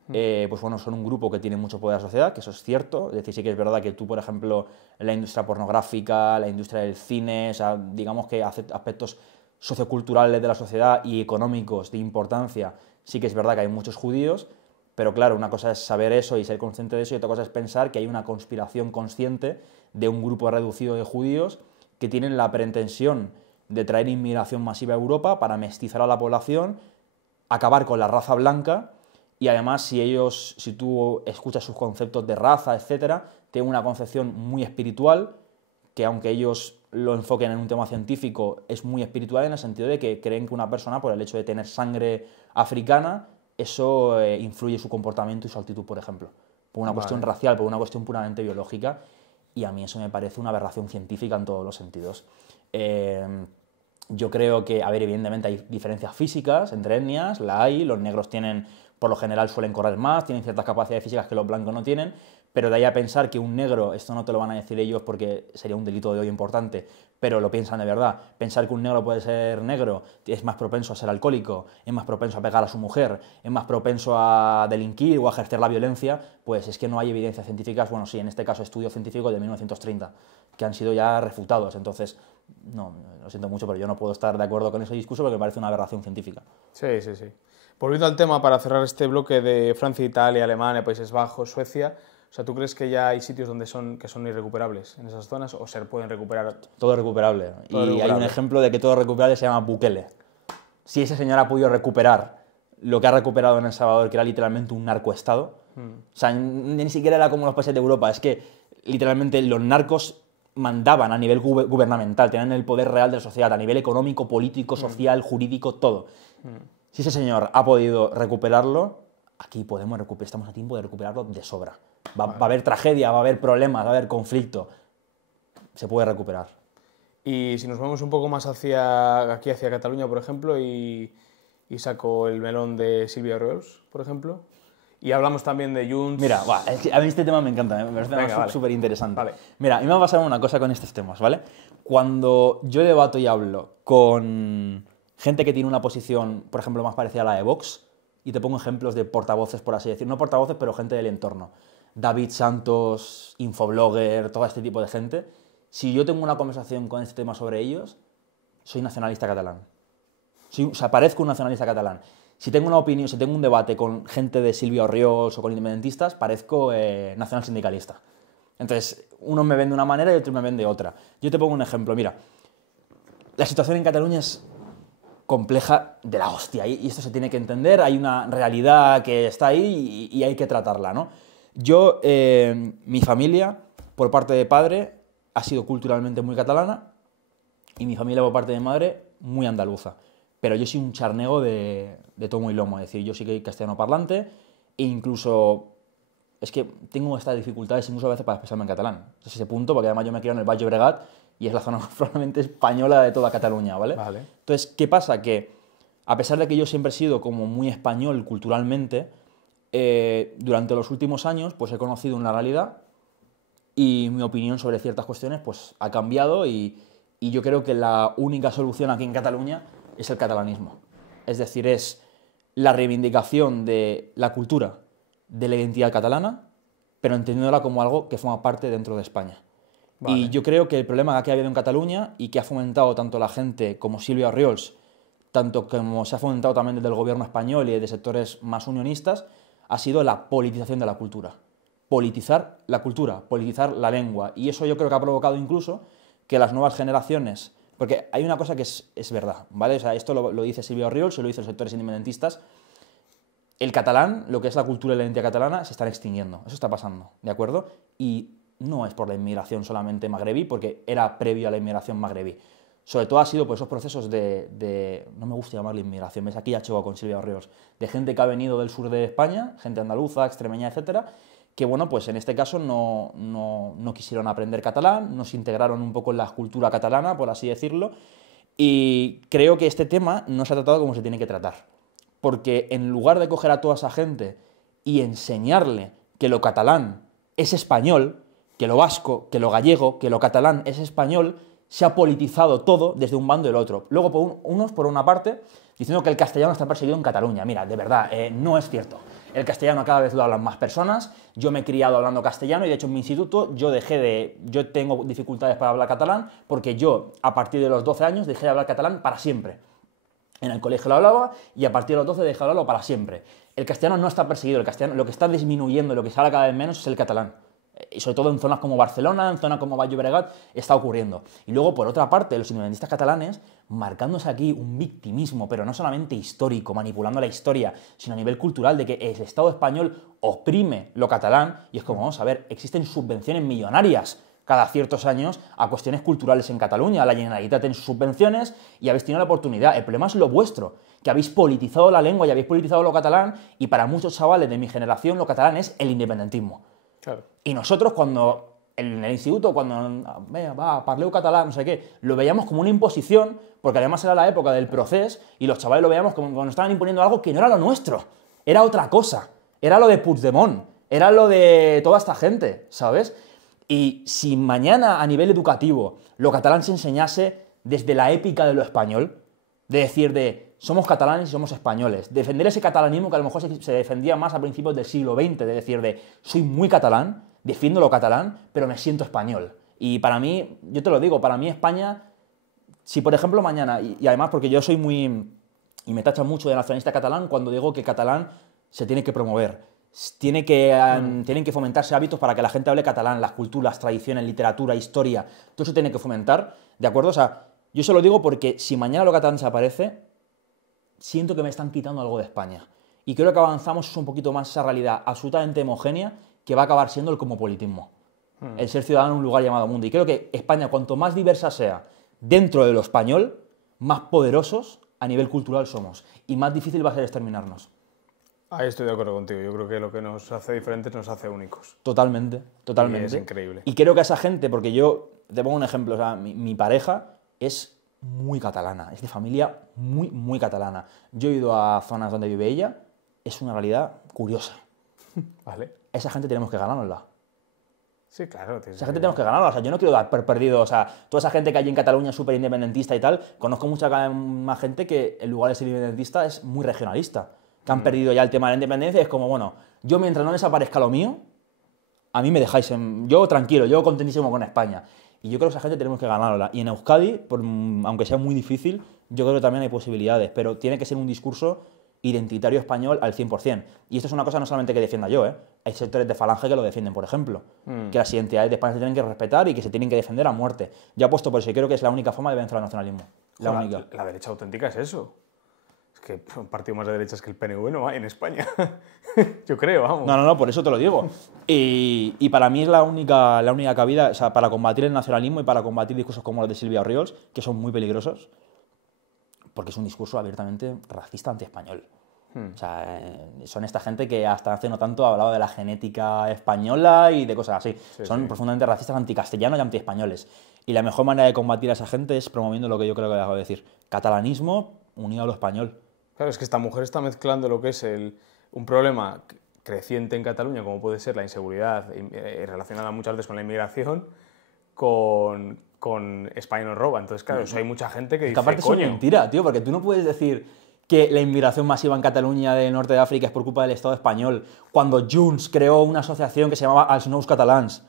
pues bueno, son un grupo que tiene mucho poder en la sociedad, que eso es cierto. Es decir, sí que es verdad que tú, por ejemplo, en la industria pornográfica, la industria del cine, o sea, digamos que aspectos socioculturales de la sociedad y económicos de importancia, sí que es verdad que hay muchos judíos, pero claro, una cosa es saber eso y ser consciente de eso y otra cosa es pensar que hay una conspiración consciente de un grupo reducido de judíos que tienen la pretensión de traer inmigración masiva a Europa para mestizar a la población, acabar con la raza blanca y además si tú escuchas sus conceptos de raza, etcétera, tienen una concepción muy espiritual que aunque ellos lo enfoquen en un tema científico es muy espiritual en el sentido de que creen que una persona por el hecho de tener sangre africana eso influye en su comportamiento y su actitud, por ejemplo. por una cuestión racial, por una cuestión puramente biológica, y a mí eso me parece una aberración científica en todos los sentidos. Yo creo que, a ver, evidentemente hay diferencias físicas entre etnias, la hay, los negros tienen, por lo general suelen correr más, tienen ciertas capacidades físicas que los blancos no tienen, pero de ahí a pensar que un negro, esto no te lo van a decir ellos porque sería un delito de odio importante, pero lo piensan de verdad, pensar que un negro puede ser negro es más propenso a ser alcohólico, es más propenso a pegar a su mujer, es más propenso a delinquir o a ejercer la violencia, pues es que no hay evidencias científicas, bueno, sí, en este caso estudios científicos de 1930, que han sido ya refutados, entonces, no, lo siento mucho, pero yo no puedo estar de acuerdo con ese discurso porque me parece una aberración científica. Sí, sí, sí. Volviendo al tema, para cerrar este bloque de Francia, Italia, Alemania, Países Bajos, Suecia, o sea, ¿tú crees que ya hay sitios donde que son irrecuperables en esas zonas o se pueden recuperar? Todo es recuperable. Hay un ejemplo de que todo es recuperable, se llama Bukele. Si ese señor ha podido recuperar lo que ha recuperado en El Salvador, que era literalmente un narcoestado, o sea, ni siquiera era como los países de Europa, es que literalmente los narcos mandaban a nivel gubernamental, tenían el poder real de la sociedad, a nivel económico, político, social, jurídico, todo. Si ese señor ha podido recuperarlo, aquí estamos a tiempo de recuperarlo de sobra. Va a haber tragedia, va a haber problemas, va a haber conflicto. Se puede recuperar. Y si nos vamos un poco más hacia Cataluña, por ejemplo, y saco el melón de Silvia Oriols, por ejemplo, y hablamos también de Junts... Mira, es que a mí este tema me encanta, me parece súper interesante. Vale. Mira, a mí me va a pasar una cosa con estos temas, ¿vale? Cuando yo debato y hablo con gente que tiene una posición, por ejemplo, más parecida a la de Vox, y te pongo ejemplos de portavoces, por así decir, no portavoces, pero gente del entorno. David Santos, Infoblogger, todo este tipo de gente. Si yo tengo una conversación con este tema sobre ellos, soy nacionalista catalán. O sea, parezco un nacionalista catalán. Si tengo una opinión, si tengo un debate con gente de Silvia Oriols o con independentistas, parezco nacional sindicalista. Entonces, uno me ven de una manera y otro me ven de otra. Yo te pongo un ejemplo, mira. La situación en Cataluña es compleja de la hostia, y esto se tiene que entender, hay una realidad que está ahí y hay que tratarla, ¿no? Yo, mi familia, por parte de padre, ha sido culturalmente muy catalana y mi familia, por parte de madre, muy andaluza. Pero yo soy un charnego de tomo y lomo, es decir, yo sí que soy castellano parlante e incluso es que tengo estas dificultades incluso a veces para expresarme en catalán. Es ese punto, porque además yo me crié en el Baix Llobregat y es la zona probablemente española de toda Cataluña, ¿vale? Entonces, ¿qué pasa? Que a pesar de que yo siempre he sido como muy español culturalmente, durante los últimos años pues he conocido una realidad y mi opinión sobre ciertas cuestiones pues ha cambiado y yo creo que la única solución aquí en Cataluña es el catalanismo. Es decir, es la reivindicación de la cultura, de la identidad catalana, pero entendiéndola como algo que forma parte dentro de España. Vale. Y yo creo que el problema que ha habido en Cataluña y que ha fomentado tanto la gente como Silvia Oriols, tanto como se ha fomentado también desde el gobierno español y de sectores más unionistas, ha sido la politización de la cultura. Politizar la cultura, politizar la lengua. Y eso yo creo que ha provocado incluso que las nuevas generaciones... Porque hay una cosa que es verdad, ¿vale? O sea, esto lo dice Silvia Oriols, se lo dicen los sectores independentistas. El catalán, lo que es la cultura y la identidad catalana, se están extinguiendo. Eso está pasando, ¿de acuerdo? Y no es por la inmigración solamente magrebí, porque era previo a la inmigración magrebí. Sobre todo ha sido por esos procesos no me gusta llamarle inmigración, ves, aquí ya choco con Silvia Oriols, de gente que ha venido del sur de España, gente andaluza, extremeña, etcétera, que bueno, pues en este caso no quisieron aprender catalán, no se integraron un poco en la cultura catalana, por así decirlo, y creo que este tema no se ha tratado como se tiene que tratar. Porque en lugar de coger a toda esa gente y enseñarle que lo catalán es español, que lo vasco, que lo gallego, que lo catalán es español, se ha politizado todo desde un bando y el otro. Luego, unos, por una parte, diciendo que el castellano está perseguido en Cataluña. Mira, de verdad, no es cierto. El castellano cada vez lo hablan más personas. Yo me he criado hablando castellano y, de hecho, en mi instituto yo tengo dificultades para hablar catalán porque yo, a partir de los 12 años, dejé de hablar catalán para siempre. En el colegio lo hablaba y a partir de los 12 dejé de hablarlo para siempre. El castellano no está perseguido, el castellano, lo que está disminuyendo, lo que se habla cada vez menos es el catalán. Y sobre todo en zonas como Barcelona, en zonas como Baix Llobregat, está ocurriendo. Y luego, por otra parte, los independentistas catalanes, marcándose aquí un victimismo, pero no solamente histórico, manipulando la historia, sino a nivel cultural, de que el Estado español oprime lo catalán, y es como, vamos a ver, existen subvenciones millonarias cada ciertos años a cuestiones culturales en Cataluña. La Generalitat tiene sus subvenciones y habéis tenido la oportunidad. El problema es lo vuestro, que habéis politizado la lengua y habéis politizado lo catalán, y para muchos chavales de mi generación lo catalán es el independentismo. Claro. Y nosotros cuando, en el instituto, cuando parleu catalán, no sé qué, lo veíamos como una imposición, porque además era la época del procés, y los chavales lo veíamos como cuando estaban imponiendo algo que no era lo nuestro, era otra cosa, era lo de Puigdemont, era lo de toda esta gente, ¿sabes? Y si mañana a nivel educativo lo catalán se enseñase desde la épica de lo español, de decir de somos catalanes y somos españoles, defender ese catalanismo que a lo mejor se defendía más a principios del siglo XX, de decir de soy muy catalán, defiendo lo catalán, pero me siento español. Y para mí, yo te lo digo, para mí España, si por ejemplo mañana, y además porque yo soy muy, y me tachan mucho de nacionalista catalán cuando digo que catalán se tiene que promover, tienen que fomentarse hábitos para que la gente hable catalán, las culturas, tradiciones, literatura, historia, todo eso tiene que fomentar, ¿de acuerdo? O sea, yo se lo digo porque si mañana lo catalán desaparece, siento que me están quitando algo de España. Y creo que avanzamos un poquito más esa realidad absolutamente homogénea que va a acabar siendo el cosmopolitismo. El ser ciudadano en un lugar llamado mundo. Y creo que España, cuanto más diversa sea dentro de lo español, más poderosos a nivel cultural somos. Y más difícil va a ser exterminarnos. Ahí estoy de acuerdo contigo. Yo creo que lo que nos hace diferentes nos hace únicos. Totalmente, totalmente. Y es increíble. Y creo que a esa gente, porque yo te pongo un ejemplo, o sea, mi pareja es muy catalana, es de familia muy, muy catalana. Yo he ido a zonas donde vive ella, es una realidad curiosa. Vale. Esa gente tenemos que ganárnosla. Sí, claro. Esa gente tenemos que ganarla. O sea, yo no quiero dar por perdido. O sea, toda esa gente que hay en Cataluña súper independentista y tal, conozco mucha más gente que en lugar de ser independentista es muy regionalista. Que han perdido ya el tema de la independencia y es como, bueno, yo mientras no desaparezca lo mío, a mí me dejáis yo tranquilo, yo contentísimo con España. Y yo creo que esa gente tenemos que ganarla. Y en Euskadi, aunque sea muy difícil, yo creo que también hay posibilidades, pero tiene que ser un discurso identitario español al 100%. Y esto es una cosa no solamente que defienda yo, ¿eh? Hay sectores de Falange que lo defienden, por ejemplo. Que las identidades de España se tienen que respetar y que se tienen que defender a muerte. Yo apuesto por eso y creo que es la única forma de vencer al nacionalismo. La única. La derecha auténtica es eso. Es que un partido más de derechas que el PNV no hay en España. Yo creo, vamos. No, por eso te lo digo. Y para mí es la única cabida, o sea, para combatir el nacionalismo y para combatir discursos como los de Silvia Orriols, que son muy peligrosos, porque es un discurso abiertamente racista anti-español. O sea, son esta gente que hasta hace no tanto hablaba de la genética española y de cosas así. Son profundamente racistas, anticastellanos y anti-españoles. Y la mejor manera de combatir a esa gente es promoviendo lo que yo creo que acabo de decir. Catalanismo unido a lo español. Claro, es que esta mujer está mezclando lo que es un problema creciente en Cataluña, como puede ser la inseguridad relacionada muchas veces con la inmigración, con España nos roba. Entonces, claro, eso hay mucha gente que dice, aparte coño... es mentira, tío, porque tú no puedes decir que la inmigración masiva en Cataluña del norte de África es por culpa del Estado español, cuando Junts creó una asociación que se llamaba Els Nous Catalans,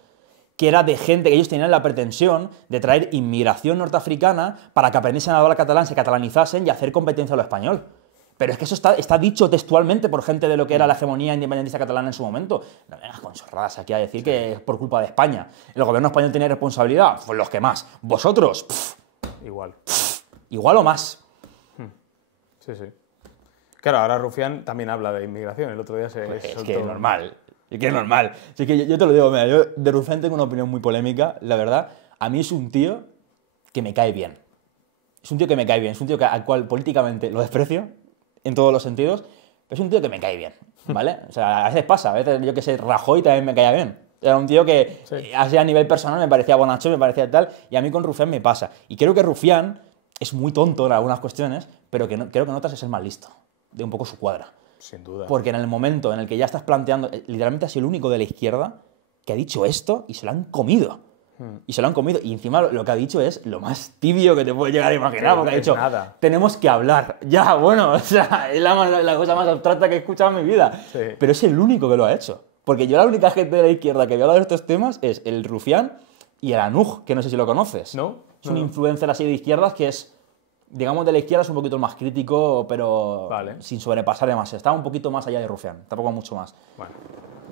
que era de gente que ellos tenían la pretensión de traer inmigración norteafricana para que aprendiesen a hablar catalán, se catalanizasen y hacer competencia a lo español. Pero es que eso está dicho textualmente por gente de lo que era la hegemonía independentista catalana en su momento. No vengas con chorradas aquí a decir que es por culpa de España. ¿El gobierno español tiene responsabilidad? Pues los que más. ¿Vosotros? Igual. Igual o más. Sí, sí. Claro, ahora Rufián también habla de inmigración. El otro día se Pues soltó... es que es normal. Es que es normal. Así que yo te lo digo, mira, yo de Rufián tengo una opinión muy polémica, la verdad. A mí es un tío que me cae bien. Es un tío que me cae bien. Es un tío al cual políticamente lo desprecio, en todos los sentidos, pero es un tío que me cae bien, ¿vale? O sea, a veces pasa, a veces yo que sé, Rajoy también me caía bien. Era un tío que, así a nivel personal, me parecía bonacho, me parecía tal, y a mí con Rufián me pasa. Y creo que Rufián es muy tonto en algunas cuestiones, pero que creo que en otras es el más listo, de un poco su cuadra. Sin duda. Porque en el momento en el que ya estás planteando, literalmente ha sido el único de la izquierda que ha dicho esto y se lo han comido. Y se lo han comido. Y encima lo que ha dicho es lo más tibio que te puedes llegar a imaginar. Porque ha dicho, nada. Tenemos que hablar. Ya, bueno, o sea, es la cosa más abstracta que he escuchado en mi vida. Sí. Pero es el único que lo ha hecho. Porque yo la única gente de la izquierda que había hablado de estos temas es el Rufián y el Anuj, que no sé si lo conoces. ¿No? Es un influencer así de izquierdas que es, digamos, de la izquierda es un poquito más crítico, pero sin sobrepasar demasiado. Está un poquito más allá de Rufián, tampoco mucho más. Bueno.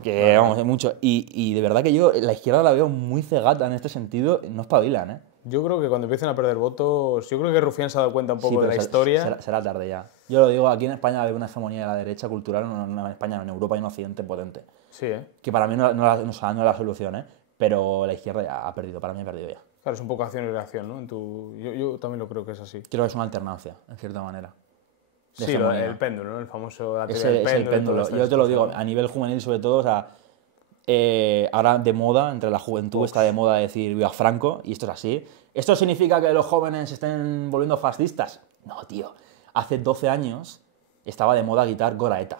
Que vamos, es mucho. Y de verdad que yo la izquierda la veo muy cegata en este sentido, no espabilan, ¿eh? Yo creo que cuando empiecen a perder votos, yo creo que Rufián se ha dado cuenta un poco de la historia. Será tarde ya. Yo lo digo, aquí en España hay una hegemonía de la derecha cultural, no en España, en Europa hay un occidente potente. Sí, ¿eh? Que para mí no es la solución, ¿eh? pero la izquierda ya ha perdido, para mí ha perdido ya. Claro, es un poco acción y reacción, ¿no? Yo también lo creo que es así. Creo que es una alternancia, en cierta manera. Sí, el péndulo, ¿no? El famoso... La teoría Es el péndulo. Yo te lo digo, ¿no? a nivel juvenil sobre todo, o sea, ahora de moda, entre la juventud está de moda decir viva Franco, y esto es así. ¿Esto significa que los jóvenes se estén volviendo fascistas? No, tío. Hace 12 años estaba de moda gritar Gora ETA.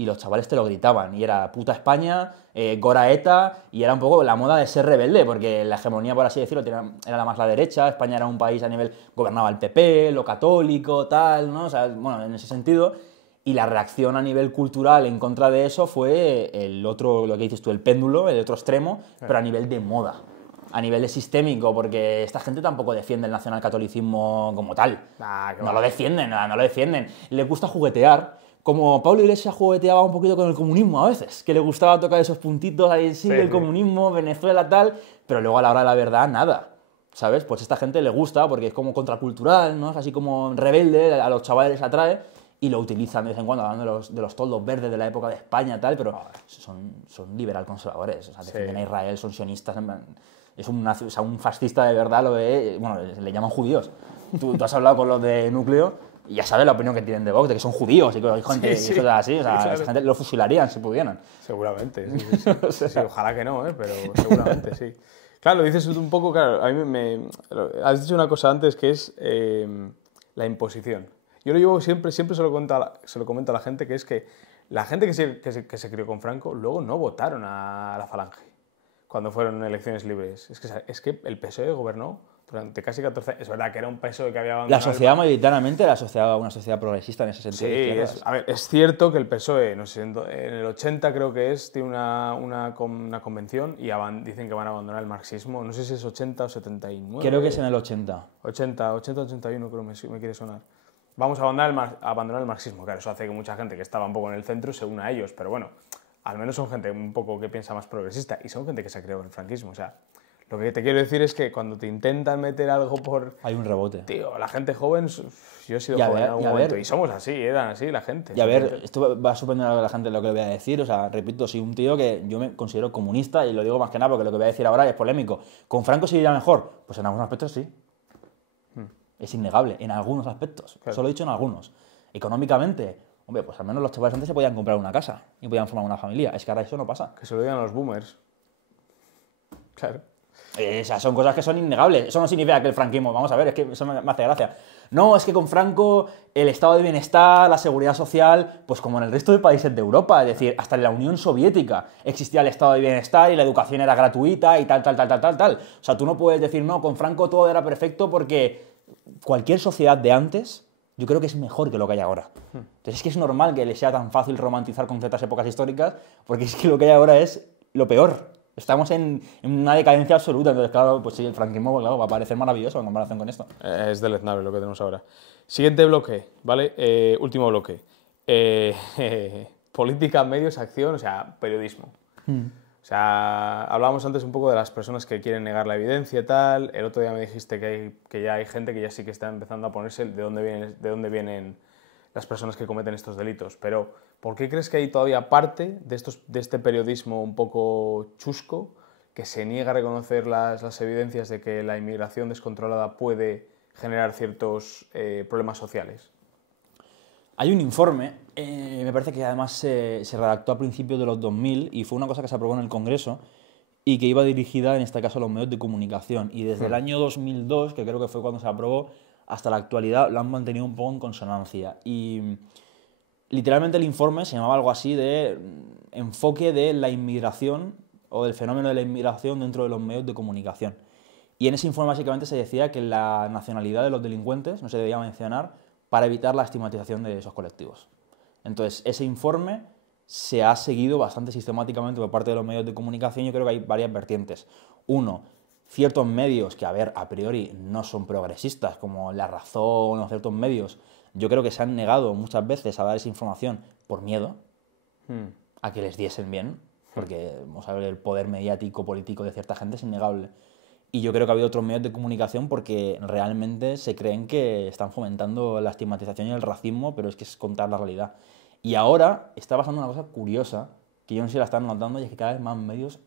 Y los chavales te lo gritaban, y era puta España, Gora ETA, y era un poco la moda de ser rebelde, porque la hegemonía, por así decirlo, era la más la derecha, España era un país a nivel, gobernaba el PP, lo católico, tal, ¿no? O sea, bueno, en ese sentido, y la reacción a nivel cultural en contra de eso fue el otro, lo que dices tú, el péndulo, el otro extremo, pero a nivel de moda, a nivel de sistémico, porque esta gente tampoco defiende el nacionalcatolicismo como tal. No lo defienden, no lo defienden. Les gusta juguetear, como Pablo Iglesias jugueteaba un poquito con el comunismo a veces, que le gustaba tocar esos puntitos ahí, sí, el comunismo, Venezuela, tal, pero luego a la hora de la verdad, nada. ¿Sabes? Pues a esta gente le gusta porque es como contracultural, ¿no? Es así como rebelde, a los chavales les atrae y lo utilizan de vez en cuando, hablando de los toldos verdes de la época de España, tal, pero son liberal conservadores, o sea, defienden a Israel, son sionistas, es un fascista de verdad, bueno, le llaman judíos. Tú has hablado con los de Núcleo y ya sabes la opinión que tienen de Vox, de que son judíos y que hay gente y cosas así, o sea, claro. Esa gente lo fusilarían si pudieran. Seguramente, sí. O sea, sí, ojalá que no, pero seguramente sí. Claro, lo dices un poco, claro, a mí has dicho una cosa antes que es la imposición. Yo lo llevo siempre se lo comento a la gente, que es que la gente que se crió con Franco luego no votaron a la Falange cuando fueron elecciones libres. Es que el PSOE gobernó durante casi 14 años. Es verdad que era un PSOE que había abandonado... La sociedad mayoritariamente era una sociedad progresista en ese sentido. Sí, es cierto que el PSOE, no sé, en el 80 creo que tiene una convención y dicen que van a abandonar el marxismo. No sé si es 80 o 79. Creo que es en el 80. 81 creo me quiere sonar. Vamos a abandonar el marxismo. Claro, eso hace que mucha gente que estaba un poco en el centro se una a ellos, pero bueno, al menos son gente un poco que piensa más progresista y son gente que se ha creado en el franquismo. O sea, lo que te quiero decir es que cuando te intentan meter algo por... Hay un rebote. Tío, la gente joven... Yo he sido joven en algún momento y somos así, eran así la gente. Y a ver, esto va a sorprender a la gente lo que le voy a decir. O sea, repito, soy un tío que yo me considero comunista y lo digo más que nada porque lo que voy a decir ahora es polémico. ¿Con Franco se iría mejor? Pues en algunos aspectos sí. Es innegable, en algunos aspectos. Claro. Solo he dicho en algunos. Económicamente, hombre, pues al menos los chavales antes se podían comprar una casa y podían formar una familia. Es que ahora eso no pasa. Que se lo digan a los boomers. Claro. O sea, son cosas que son innegables. Eso no significa que el franquismo, vamos a ver, es que eso me hace gracia. No, es que con Franco el estado de bienestar, la seguridad social, pues como en el resto de países de Europa, es decir, hasta en la Unión Soviética existía el estado de bienestar y la educación era gratuita y tal. O sea, tú no puedes decir, no, con Franco todo era perfecto porque cualquier sociedad de antes yo creo que es mejor que lo que hay ahora. Entonces es que es normal que le sea tan fácil romantizar con ciertas épocas históricas porque es que lo que hay ahora es lo peor. Estamos en una decadencia absoluta, entonces claro, pues sí, el franquismo, pues, claro, va a parecer maravilloso en comparación con esto. Es deleznable lo que tenemos ahora. Siguiente bloque, ¿vale? Último bloque. Política, medios, acción, o sea, periodismo. O sea, hablábamos antes un poco de las personas que quieren negar la evidencia y tal. El otro día me dijiste que ya hay gente que ya sí que está empezando a ponerse de dónde vienen las personas que cometen estos delitos. Pero, ¿por qué crees que hay todavía parte de este periodismo un poco chusco que se niega a reconocer las evidencias de que la inmigración descontrolada puede generar ciertos problemas sociales? Hay un informe, me parece que además se redactó a principios de los 2000 y fue una cosa que se aprobó en el Congreso y que iba dirigida en este caso a los medios de comunicación. Y desde el año 2002, que creo que fue cuando se aprobó, hasta la actualidad lo han mantenido un poco en consonancia. Y literalmente el informe se llamaba algo así de enfoque de la inmigración o del fenómeno de la inmigración dentro de los medios de comunicación. Y en ese informe básicamente se decía que la nacionalidad de los delincuentes no se debía mencionar para evitar la estigmatización de esos colectivos. Entonces, ese informe se ha seguido bastante sistemáticamente por parte de los medios de comunicación. Yo creo que hay varias vertientes. Uno, ciertos medios que, a priori no son progresistas, como La Razón o ciertos medios, yo creo que se han negado muchas veces a dar esa información por miedo a que les diesen bien, porque vamos a ver, el poder mediático, político de cierta gente es innegable. Y yo creo que ha habido otros medios de comunicación porque realmente se creen que están fomentando la estigmatización y el racismo, pero es que es contar la realidad. Y ahora está pasando una cosa curiosa, que yo no sé si la están notando, y es que cada vez más medios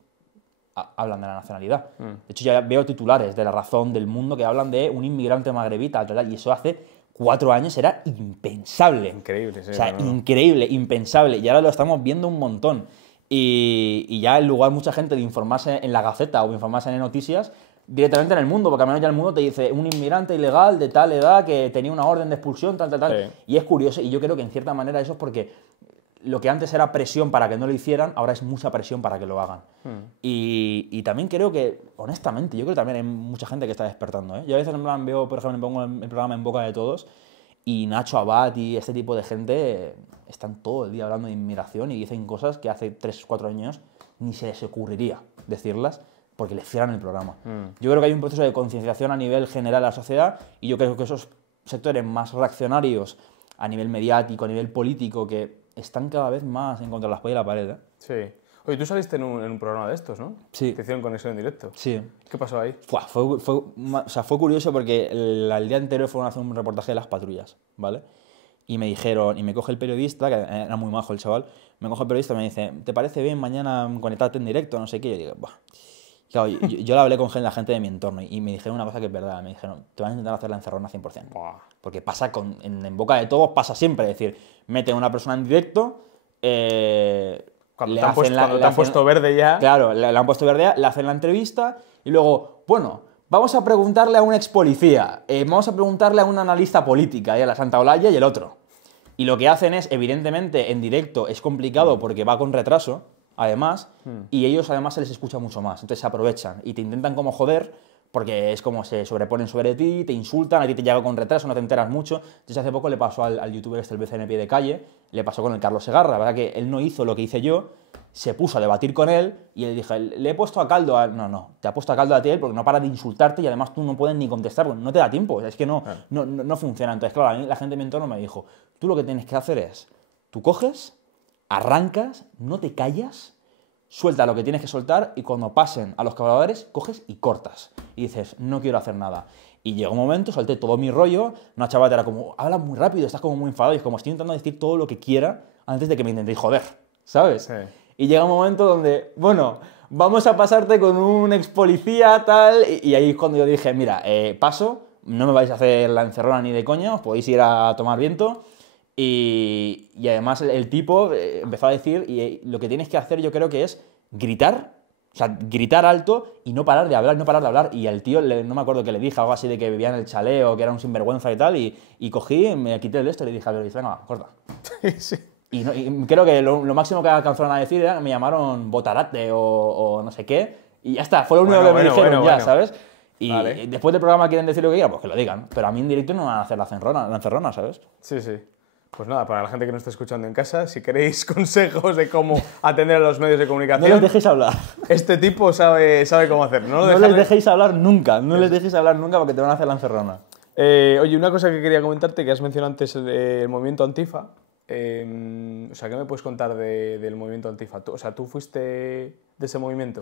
hablan de la nacionalidad. De hecho, ya veo titulares de La Razón, del Mundo, que hablan de un inmigrante magrebita, y eso hace 4 años era impensable. Increíble, sí. O sea, increíble, impensable. Y ahora lo estamos viendo un montón. Y ya en lugar mucha gente de informarse en la Gaceta o informarse en noticias, directamente en El Mundo, porque al menos ya El Mundo te dice un inmigrante ilegal de tal edad que tenía una orden de expulsión, tal. Sí. Y es curioso, y yo creo que en cierta manera eso es porque lo que antes era presión para que no lo hicieran, ahora es mucha presión para que lo hagan. Y también creo que, honestamente, yo creo que también hay mucha gente que está despertando, ¿eh? Yo a veces en plan veo, por ejemplo, me pongo el programa En Boca de Todos y Nacho Abad y este tipo de gente están todo el día hablando de inmigración y dicen cosas que hace 3 o 4 años ni se les ocurriría decirlas porque les cierran el programa. Yo creo que hay un proceso de concienciación a nivel general de la sociedad y yo creo que esos sectores más reaccionarios a nivel mediático, a nivel político, que están cada vez más en contra de la espalda y la pared, ¿eh? Sí. Oye, tú saliste en un programa de estos, ¿no? Sí. Te hicieron conexión en directo. Sí. ¿Qué pasó ahí? Fue curioso porque el día anterior fueron a hacer un reportaje de las patrullas, ¿vale? Y me dijeron, y me coge el periodista, que era muy majo el chaval, me coge el periodista y me dice, ¿te parece bien mañana conectarte en directo? No sé qué. Y yo digo, bah. Claro, yo le hablé con la gente de mi entorno y me dijeron una cosa que es verdad. Me dijeron, te van a intentar hacer la encerrona 100%. Buah. Porque pasa en boca de todos, pasa siempre. Es decir, meten a una persona en directo, Cuando te han puesto verde ya... Claro, le han puesto verde, le hacen la entrevista y luego, bueno, vamos a preguntarle a un ex policía, vamos a preguntarle a un analista política, y a la Santa Olalla y el otro. Y lo que hacen es, evidentemente, en directo es complicado porque va con retraso, además, y ellos además se les escucha mucho más. Entonces se aprovechan y te intentan como joder porque es como se sobreponen sobre ti, te insultan, a ti te llega con retraso, no te enteras mucho. Entonces hace poco le pasó al youtuber este, el BCN Pie de Calle, le pasó con el Carlos Segarra, la verdad que él no hizo lo que hice yo, se puso a debatir con él y le dije, le he puesto a caldo a... No, te ha puesto a caldo a ti él porque no para de insultarte y además tú no puedes ni contestar porque no te da tiempo, es que no funciona. Entonces, claro, a mí la gente de mi entorno me dijo, tú lo que tienes que hacer es, tú coges, arrancas, no te callas, suelta lo que tienes que soltar y cuando pasen a los colaboradores, coges y cortas. Y dices, no quiero hacer nada. Y llegó un momento, solté todo mi rollo, una chavala era como, habla muy rápido, estás como muy enfadado, y es como, estoy intentando decir todo lo que quiera antes de que me intentéis joder, ¿sabes? Sí. Y llega un momento donde, bueno, vamos a pasarte con un ex policía, tal, y ahí es cuando yo dije, mira, paso, no me vais a hacer la encerrona ni de coña, os podéis ir a tomar viento. Y además el tipo empezó a decir, y lo que tienes que hacer yo creo que es gritar, o sea, gritar alto y no parar de hablar, no parar de hablar. Y al tío, no me acuerdo que le dije, algo así de que vivía en el chaleo, que era un sinvergüenza y tal, y cogí, me quité el esto y le dije a Luis, venga, corta. Sí. Y creo que lo máximo que alcanzaron a decir era que me llamaron botarate o no sé qué, y ya está, fue lo único que me dijeron ya, ¿sabes? Y vale. después del programa quieren decir lo que quieran, pues que lo digan. Pero a mí en directo no me van a hacer la encerrona, ¿sabes? Sí, sí. Pues nada, para la gente que nos está escuchando en casa, si queréis consejos de cómo atender a los medios de comunicación... No les dejéis hablar. Este tipo sabe cómo hacerlo. No les dejéis hablar nunca, no les dejéis hablar nunca porque te van a hacer la encerrona. Oye, una cosa que quería comentarte, que has mencionado antes el movimiento Antifa. O sea, ¿qué me puedes contar del movimiento Antifa? ¿Tú fuiste de ese movimiento?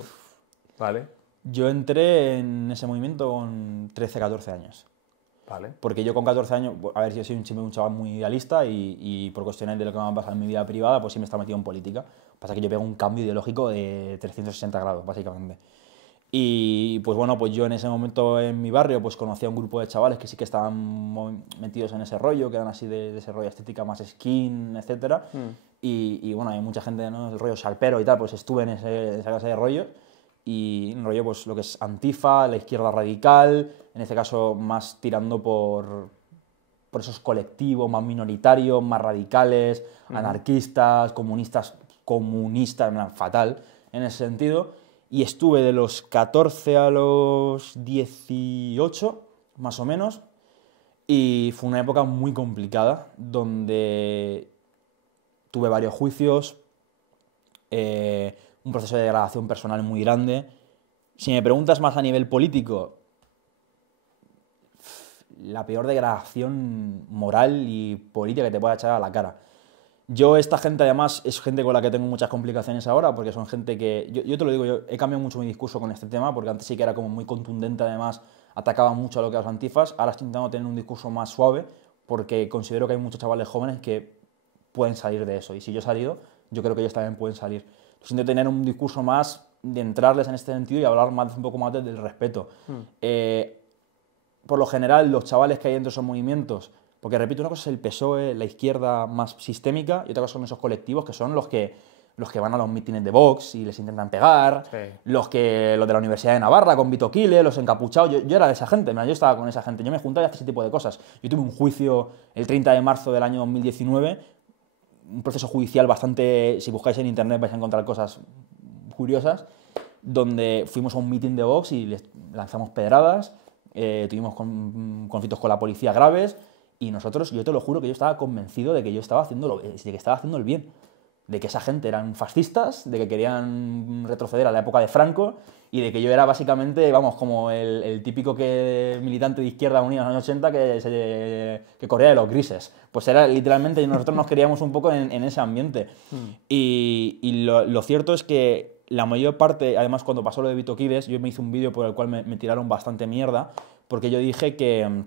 Vale. Yo entré en ese movimiento con 13, 14 años. Vale. Porque yo con 14 años, a ver, yo soy siempre un chaval muy idealista y por cuestiones de lo que me ha pasado en mi vida privada, pues sí me está metido en política. Pasa que yo pego un cambio ideológico de 360 grados, básicamente. Y pues bueno, pues yo en ese momento en mi barrio pues conocí a un grupo de chavales que sí que estaban metidos en ese rollo, que eran así de ese rollo estética más skin, etc. Y bueno, hay mucha gente, ¿no? El rollo sharpero y tal, pues estuve en esa clase de rollo. Y un rollo, pues lo que es Antifa, la izquierda radical, en este caso más tirando por esos colectivos más minoritarios, más radicales, anarquistas, comunistas, fatal en ese sentido. Y estuve de los 14 a los 18, más o menos, y fue una época muy complicada, donde tuve varios juicios, un proceso de degradación personal muy grande. Si me preguntas más a nivel político, la peor degradación moral y política que te pueda echar a la cara. Yo, esta gente además, es gente con la que tengo muchas complicaciones ahora, porque son gente que... Yo te lo digo, yo he cambiado mucho mi discurso con este tema, porque antes sí que era como muy contundente, además, atacaba mucho a lo que a los antifas. Ahora estoy intentando tener un discurso más suave, porque considero que hay muchos chavales jóvenes que pueden salir de eso. Y si yo he salido, yo creo que ellos también pueden salir. Entonces intento tener un discurso más de entrarles en este sentido y hablar un poco más del respeto. Por lo general, los chavales que hay dentro de esos movimientos, porque repito, una cosa es el PSOE, la izquierda más sistémica, y otra cosa son esos colectivos que son los que van a los mítines de Vox y les intentan pegar, Sí. los de la Universidad de Navarra con Vito Quile, los encapuchados. Yo era de esa gente, yo estaba con esa gente, yo me juntaba y hacía ese tipo de cosas. Yo tuve un juicio el 30 de marzo del año 2019, un proceso judicial bastante, si buscáis en internet vais a encontrar cosas curiosas, donde fuimos a un mitin de Vox y les lanzamos pedradas, tuvimos conflictos con la policía graves, y nosotros, yo te lo juro que yo estaba convencido de que yo estaba haciendo el bien, de que esa gente eran fascistas, de que querían retroceder a la época de Franco, y de que yo era básicamente, vamos, como el típico militante de Izquierda Unida en los años 80 que corría de los grises. Pues era literalmente, nosotros nos queríamos un poco en ese ambiente. Y lo cierto es que la mayor parte, además cuando pasó lo de Vito Quiles, yo me hice un vídeo por el cual me tiraron bastante mierda, porque yo dije que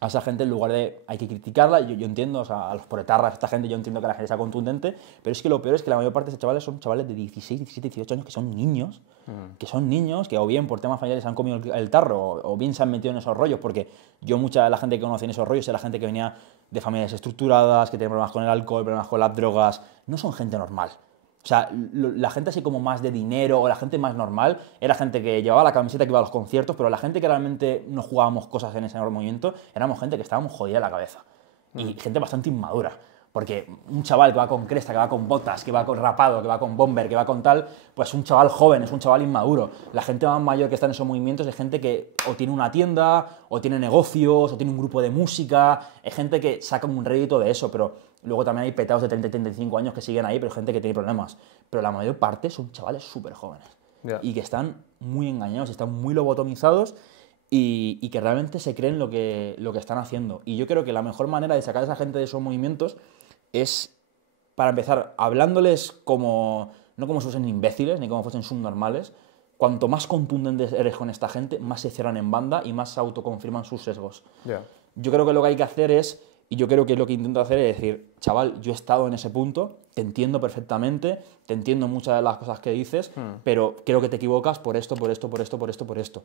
a esa gente, en lugar de hay que criticarla, yo entiendo, o sea, a los proetarras, a esta gente, yo entiendo que la gente sea contundente, pero es que lo peor es que la mayor parte de esos chavales son chavales de 16, 17, 18 años que son niños, que o bien por temas familiares han comido el tarro, o bien se han metido en esos rollos, porque yo mucha de la gente que conoce en esos rollos era gente que venía de familias estructuradas, que tiene problemas con el alcohol, problemas con las drogas, no son gente normal. O sea, la gente así como más de dinero o la gente más normal era gente que llevaba la camiseta, que iba a los conciertos, pero la gente que realmente no jugábamos cosas en ese movimiento éramos gente que estábamos jodida de la cabeza. Y gente bastante inmadura. Porque un chaval que va con cresta, que va con botas, que va con rapado, que va con bomber, que va con tal, pues un chaval joven, es un chaval inmaduro. La gente más mayor que está en esos movimientos es gente que o tiene una tienda, o tiene negocios, o tiene un grupo de música, es gente que saca un rédito de eso, pero luego también hay petados de 30 y 35 años que siguen ahí, pero gente que tiene problemas. Pero la mayor parte son chavales súper jóvenes. Yeah. Y que están muy engañados, están muy lobotomizados y que realmente se creen lo que están haciendo. Y yo creo que la mejor manera de sacar a esa gente de esos movimientos es, para empezar, hablándoles no como si fuesen imbéciles, ni como fuesen subnormales. Cuanto más contundentes eres con esta gente, más se cierran en banda y más se autoconfirman sus sesgos. Yeah. Yo creo que lo que hay que hacer es, y yo creo que es lo que intento hacer, es decir, chaval, yo he estado en ese punto, te entiendo perfectamente, te entiendo muchas de las cosas que dices, pero creo que te equivocas por esto, por esto, por esto, por esto, por esto.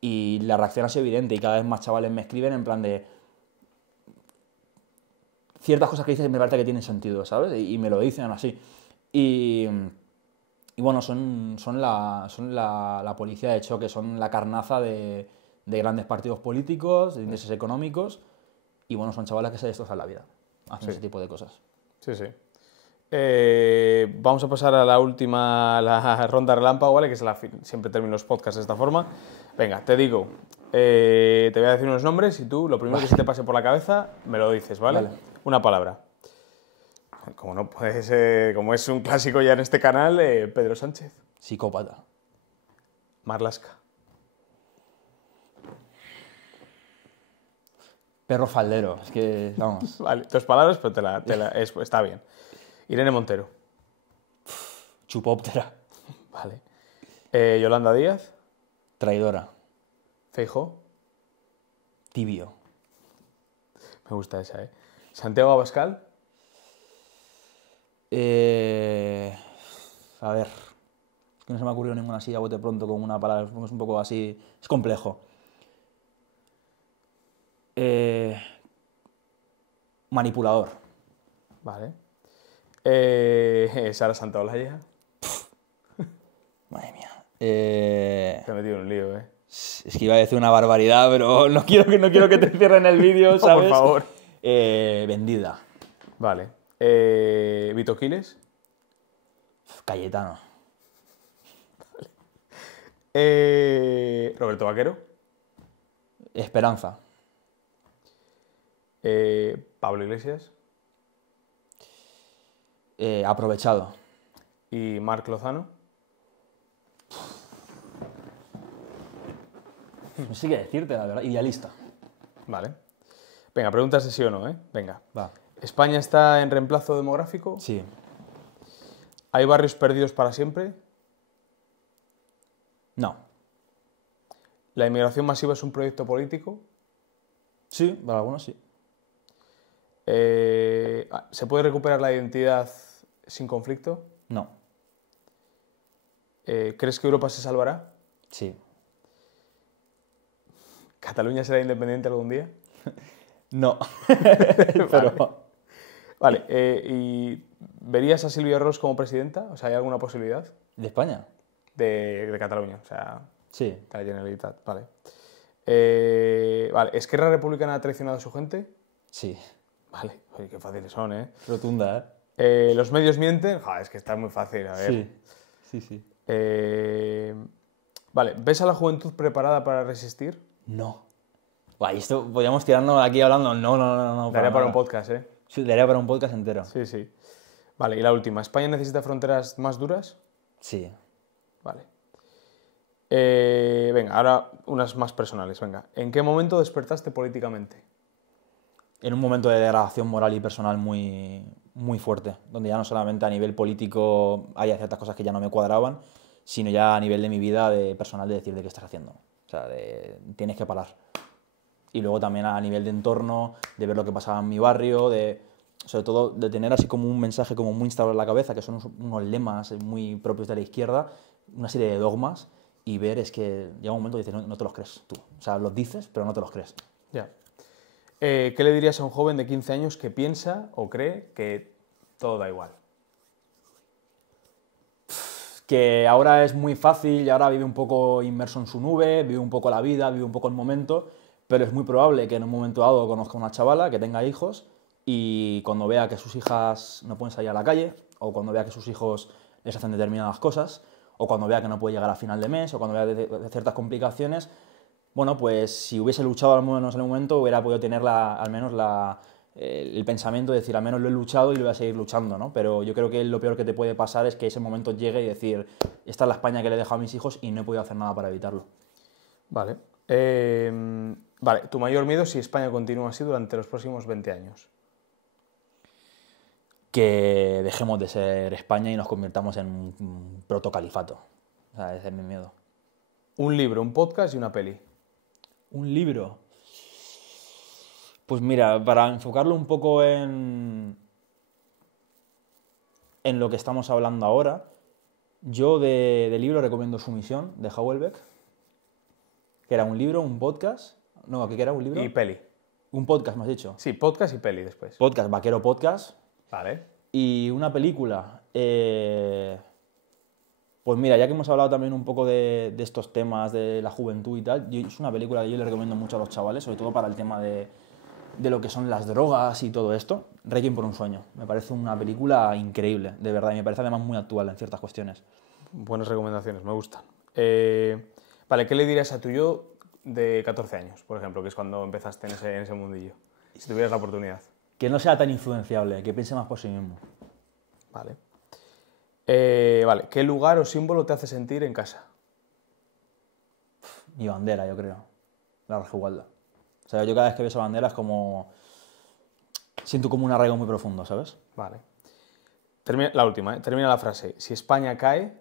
Y la reacción ha sido evidente y cada vez más chavales me escriben en plan de ciertas cosas que dices me parece que tienen sentido, ¿sabes? Y me lo dicen así. Y bueno, son la policía de choque, son la carnaza de grandes partidos políticos, de intereses económicos, y bueno, son chavales que se destrozan la vida, hacen ese tipo de cosas. Sí, sí. Vamos a pasar a la última, la ronda relámpago, ¿vale? Que siempre termino los podcasts de esta forma. Venga, te digo, te voy a decir unos nombres y tú, lo primero que se te pase por la cabeza, me lo dices, ¿vale? Vale. Una palabra. Como no puede ser, como es un clásico ya en este canal, Pedro Sánchez. Psicópata. Marlaska. Perro faldero, es que, vamos. Vale, 2 palabras, pero está bien. Irene Montero. Chupóptera. Vale. Yolanda Díaz. Traidora. Feijóo. Tibio. Me gusta esa, ¿eh? Santiago Abascal. A ver, es que no se me ha ocurrido ninguna así a bote pronto con una palabra, es un poco así, es complejo. Manipulador. Vale. Sara Santaolalla. Madre mía. Te he metido en un lío, ¿eh? Es que iba a decir una barbaridad, pero no quiero que te cierren el vídeo, ¿sabes? Por favor. Vendida. Vale. Vito Quiles. Cayetano. Roberto Vaquero. Esperanza. Pablo Iglesias. Aprovechado. Y Marc Lozano. No sé qué decirte, la verdad. Idealista. Vale. Venga, preguntas de sí o no, ¿eh? Venga. Va. ¿España está en reemplazo demográfico? Sí. ¿Hay barrios perdidos para siempre? No. ¿La inmigración masiva es un proyecto político? Sí, para algunos sí. ¿Se puede recuperar la identidad sin conflicto? No. ¿Crees que Europa se salvará? Sí. ¿Cataluña será independiente algún día? No. Vale. Pero Vale, ¿y verías a Sílvia Ros como presidenta? O sea, ¿hay alguna posibilidad ¿de España? de Cataluña? O sea, Sí. de la Generalitat, vale. Vale, ¿Esquerra Republicana ha traicionado a su gente? Sí. Vale, oye, qué fáciles son, ¿eh? Rotunda, ¿eh? ¿Los medios mienten? Es que está muy fácil, a ver. Sí. Sí, sí. Vale, ¿ves a la juventud preparada para resistir? No. Guay, esto podríamos tirarnos aquí hablando. No. Daría para un nada. podcast, ¿eh? Sí, daría para un podcast entero. Sí, sí. Vale, y la última, ¿España necesita fronteras más duras? Sí. Vale. Venga, ahora unas más personales, venga. ¿En qué momento despertaste políticamente? En un momento de degradación moral y personal muy, muy fuerte, donde ya no solamente a nivel político había ciertas cosas que ya no me cuadraban, sino ya a nivel de mi vida de personal de decir de qué estás haciendo. O sea, tienes que parar. Y luego también a nivel de entorno, de ver lo que pasaba en mi barrio, sobre todo de tener así como un mensaje como muy instalado en la cabeza, que son unos lemas muy propios de la izquierda, una serie de dogmas, y ver es que llega un momento que dices, no te los crees tú. O sea, los dices, pero no te los crees. Ya. ¿Qué le dirías a un joven de 15 años que piensa o cree que todo da igual? Que ahora es muy fácil y ahora vive un poco inmerso en su nube, vive un poco la vida, vive un poco el momento, pero es muy probable que en un momento dado conozca una chavala que tenga hijos y cuando vea que sus hijas no pueden salir a la calle, o cuando vea que sus hijos les hacen determinadas cosas, o cuando vea que no puede llegar a final de mes, o cuando vea de ciertas complicaciones, bueno, pues si hubiese luchado al menos en el momento, hubiera podido tener al menos el pensamiento de decir, al menos lo he luchado y lo voy a seguir luchando, ¿no? Pero yo creo que lo peor que te puede pasar es que ese momento llegue y decir, esta es la España que le he dejado a mis hijos y no he podido hacer nada para evitarlo. Vale. Vale, ¿tu mayor miedo si España continúa así durante los próximos 20 años? Que dejemos de ser España y nos convirtamos en un protocalifato. O sea, ese es mi miedo. Un libro, un podcast y una peli. ¿Un libro? Pues mira, para enfocarlo un poco en lo que estamos hablando ahora, yo de libro recomiendo Sumisión, de Houellebecq, que era un libro, un podcast. No, ¿qué era un libro? Y peli. Un podcast, me has dicho. Sí, podcast y peli después. Podcast, Vaquero Podcast. Vale. Y una película. Pues mira, ya que hemos hablado también un poco de estos temas de la juventud y tal, es una película que yo le recomiendo mucho a los chavales, sobre todo para el tema de lo que son las drogas y todo esto. Requiem por un sueño. Me parece una película increíble, de verdad, y me parece además muy actual en ciertas cuestiones. Buenas recomendaciones, me gustan. Vale, ¿qué le dirías a tu yo de 14 años, por ejemplo, que es cuando empezaste en ese mundillo? Si tuvieras la oportunidad. Que no sea tan influenciable, que piense más por sí mismo. Vale. Vale, ¿qué lugar o símbolo te hace sentir en casa? Mi bandera, yo creo. La Rojigualda. O sea, yo cada vez que veo esa bandera es como... Siento como un arraigo muy profundo, ¿sabes? Vale. La última, ¿eh? Termina la frase. Si España cae...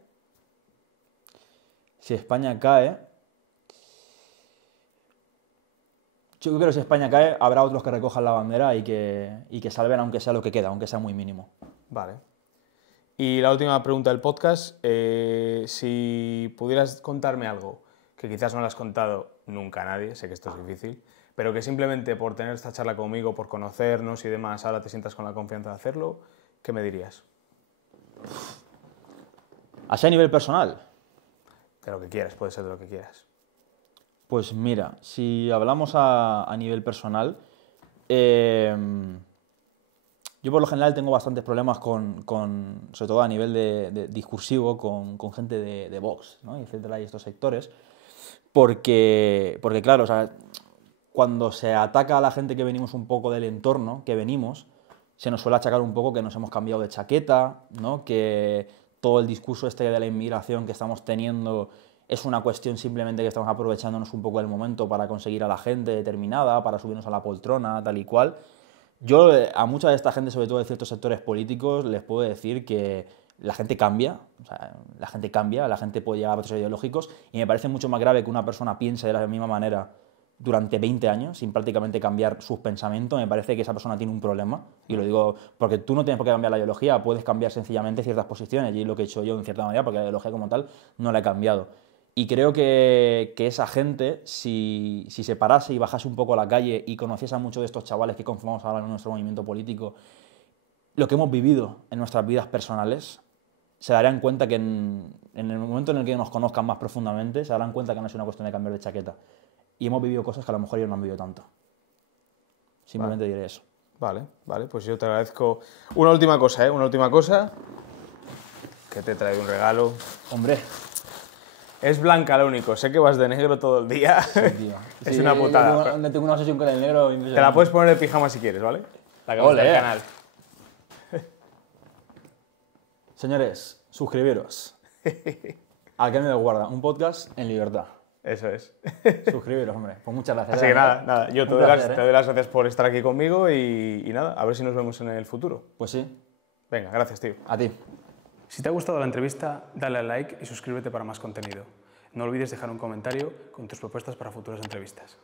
Si España cae... Yo creo que si España cae, habrá otros que recojan la bandera y que salven aunque sea lo que queda, aunque sea muy mínimo. Vale. Y la última pregunta del podcast. Si pudieras contarme algo que quizás no lo has contado nunca a nadie, sé que esto es difícil, pero que simplemente por tener esta charla conmigo, por conocernos y demás, ahora te sientas con la confianza de hacerlo, ¿qué me dirías? Así a nivel personal. De lo que quieras, puede ser de lo que quieras. Pues mira, si hablamos a nivel personal, yo por lo general tengo bastantes problemas sobre todo a nivel de discursivo, con gente de Vox, ¿no? Etcétera, y estos sectores, porque claro, o sea, cuando se ataca a la gente que venimos un poco del entorno, que venimos, se nos suele achacar un poco que nos hemos cambiado de chaqueta, ¿no? Que todo el discurso este de la inmigración que estamos teniendo es una cuestión simplemente que estamos aprovechándonos un poco del momento para conseguir a la gente determinada, para subirnos a la poltrona, tal y cual. Yo a mucha de esta gente, sobre todo de ciertos sectores políticos, les puedo decir que la gente cambia, o sea, la gente cambia, la gente puede llegar a procesos ideológicos y me parece mucho más grave que una persona piense de la misma manera durante 20 años sin prácticamente cambiar sus pensamientos, me parece que esa persona tiene un problema. Y lo digo porque tú no tienes por qué cambiar la ideología, puedes cambiar sencillamente ciertas posiciones, y es lo que he hecho yo en cierta manera, porque la ideología como tal no la he cambiado. Y creo que esa gente, si se parase y bajase un poco a la calle y conociese a muchos de estos chavales que conformamos ahora en nuestro movimiento político, lo que hemos vivido en nuestras vidas personales, se darían cuenta que en el momento en el que nos conozcan más profundamente, se darán cuenta que no es una cuestión de cambiar de chaqueta. Y hemos vivido cosas que a lo mejor ellos no han vivido tanto. Simplemente diré eso. Vale, pues yo te agradezco. Una última cosa, una última cosa. Que te he traído un regalo. Hombre. Es blanca lo único, sé que vas de negro todo el día. Sí, tío. Es una putada. Tengo una obsesión con el negro. Te la puedes poner de pijama si quieres, ¿vale? La que del canal. Señores, suscribiros al Cambio de Guardia, un podcast en libertad. Eso es. Suscribiros, hombre. Pues muchas gracias. Así que nada. Yo te doy las gracias por estar aquí conmigo y nada, a ver si nos vemos en el futuro. Pues sí. Venga, gracias, tío. A ti. Si te ha gustado la entrevista, dale al like y suscríbete para más contenido. No olvides dejar un comentario con tus propuestas para futuras entrevistas.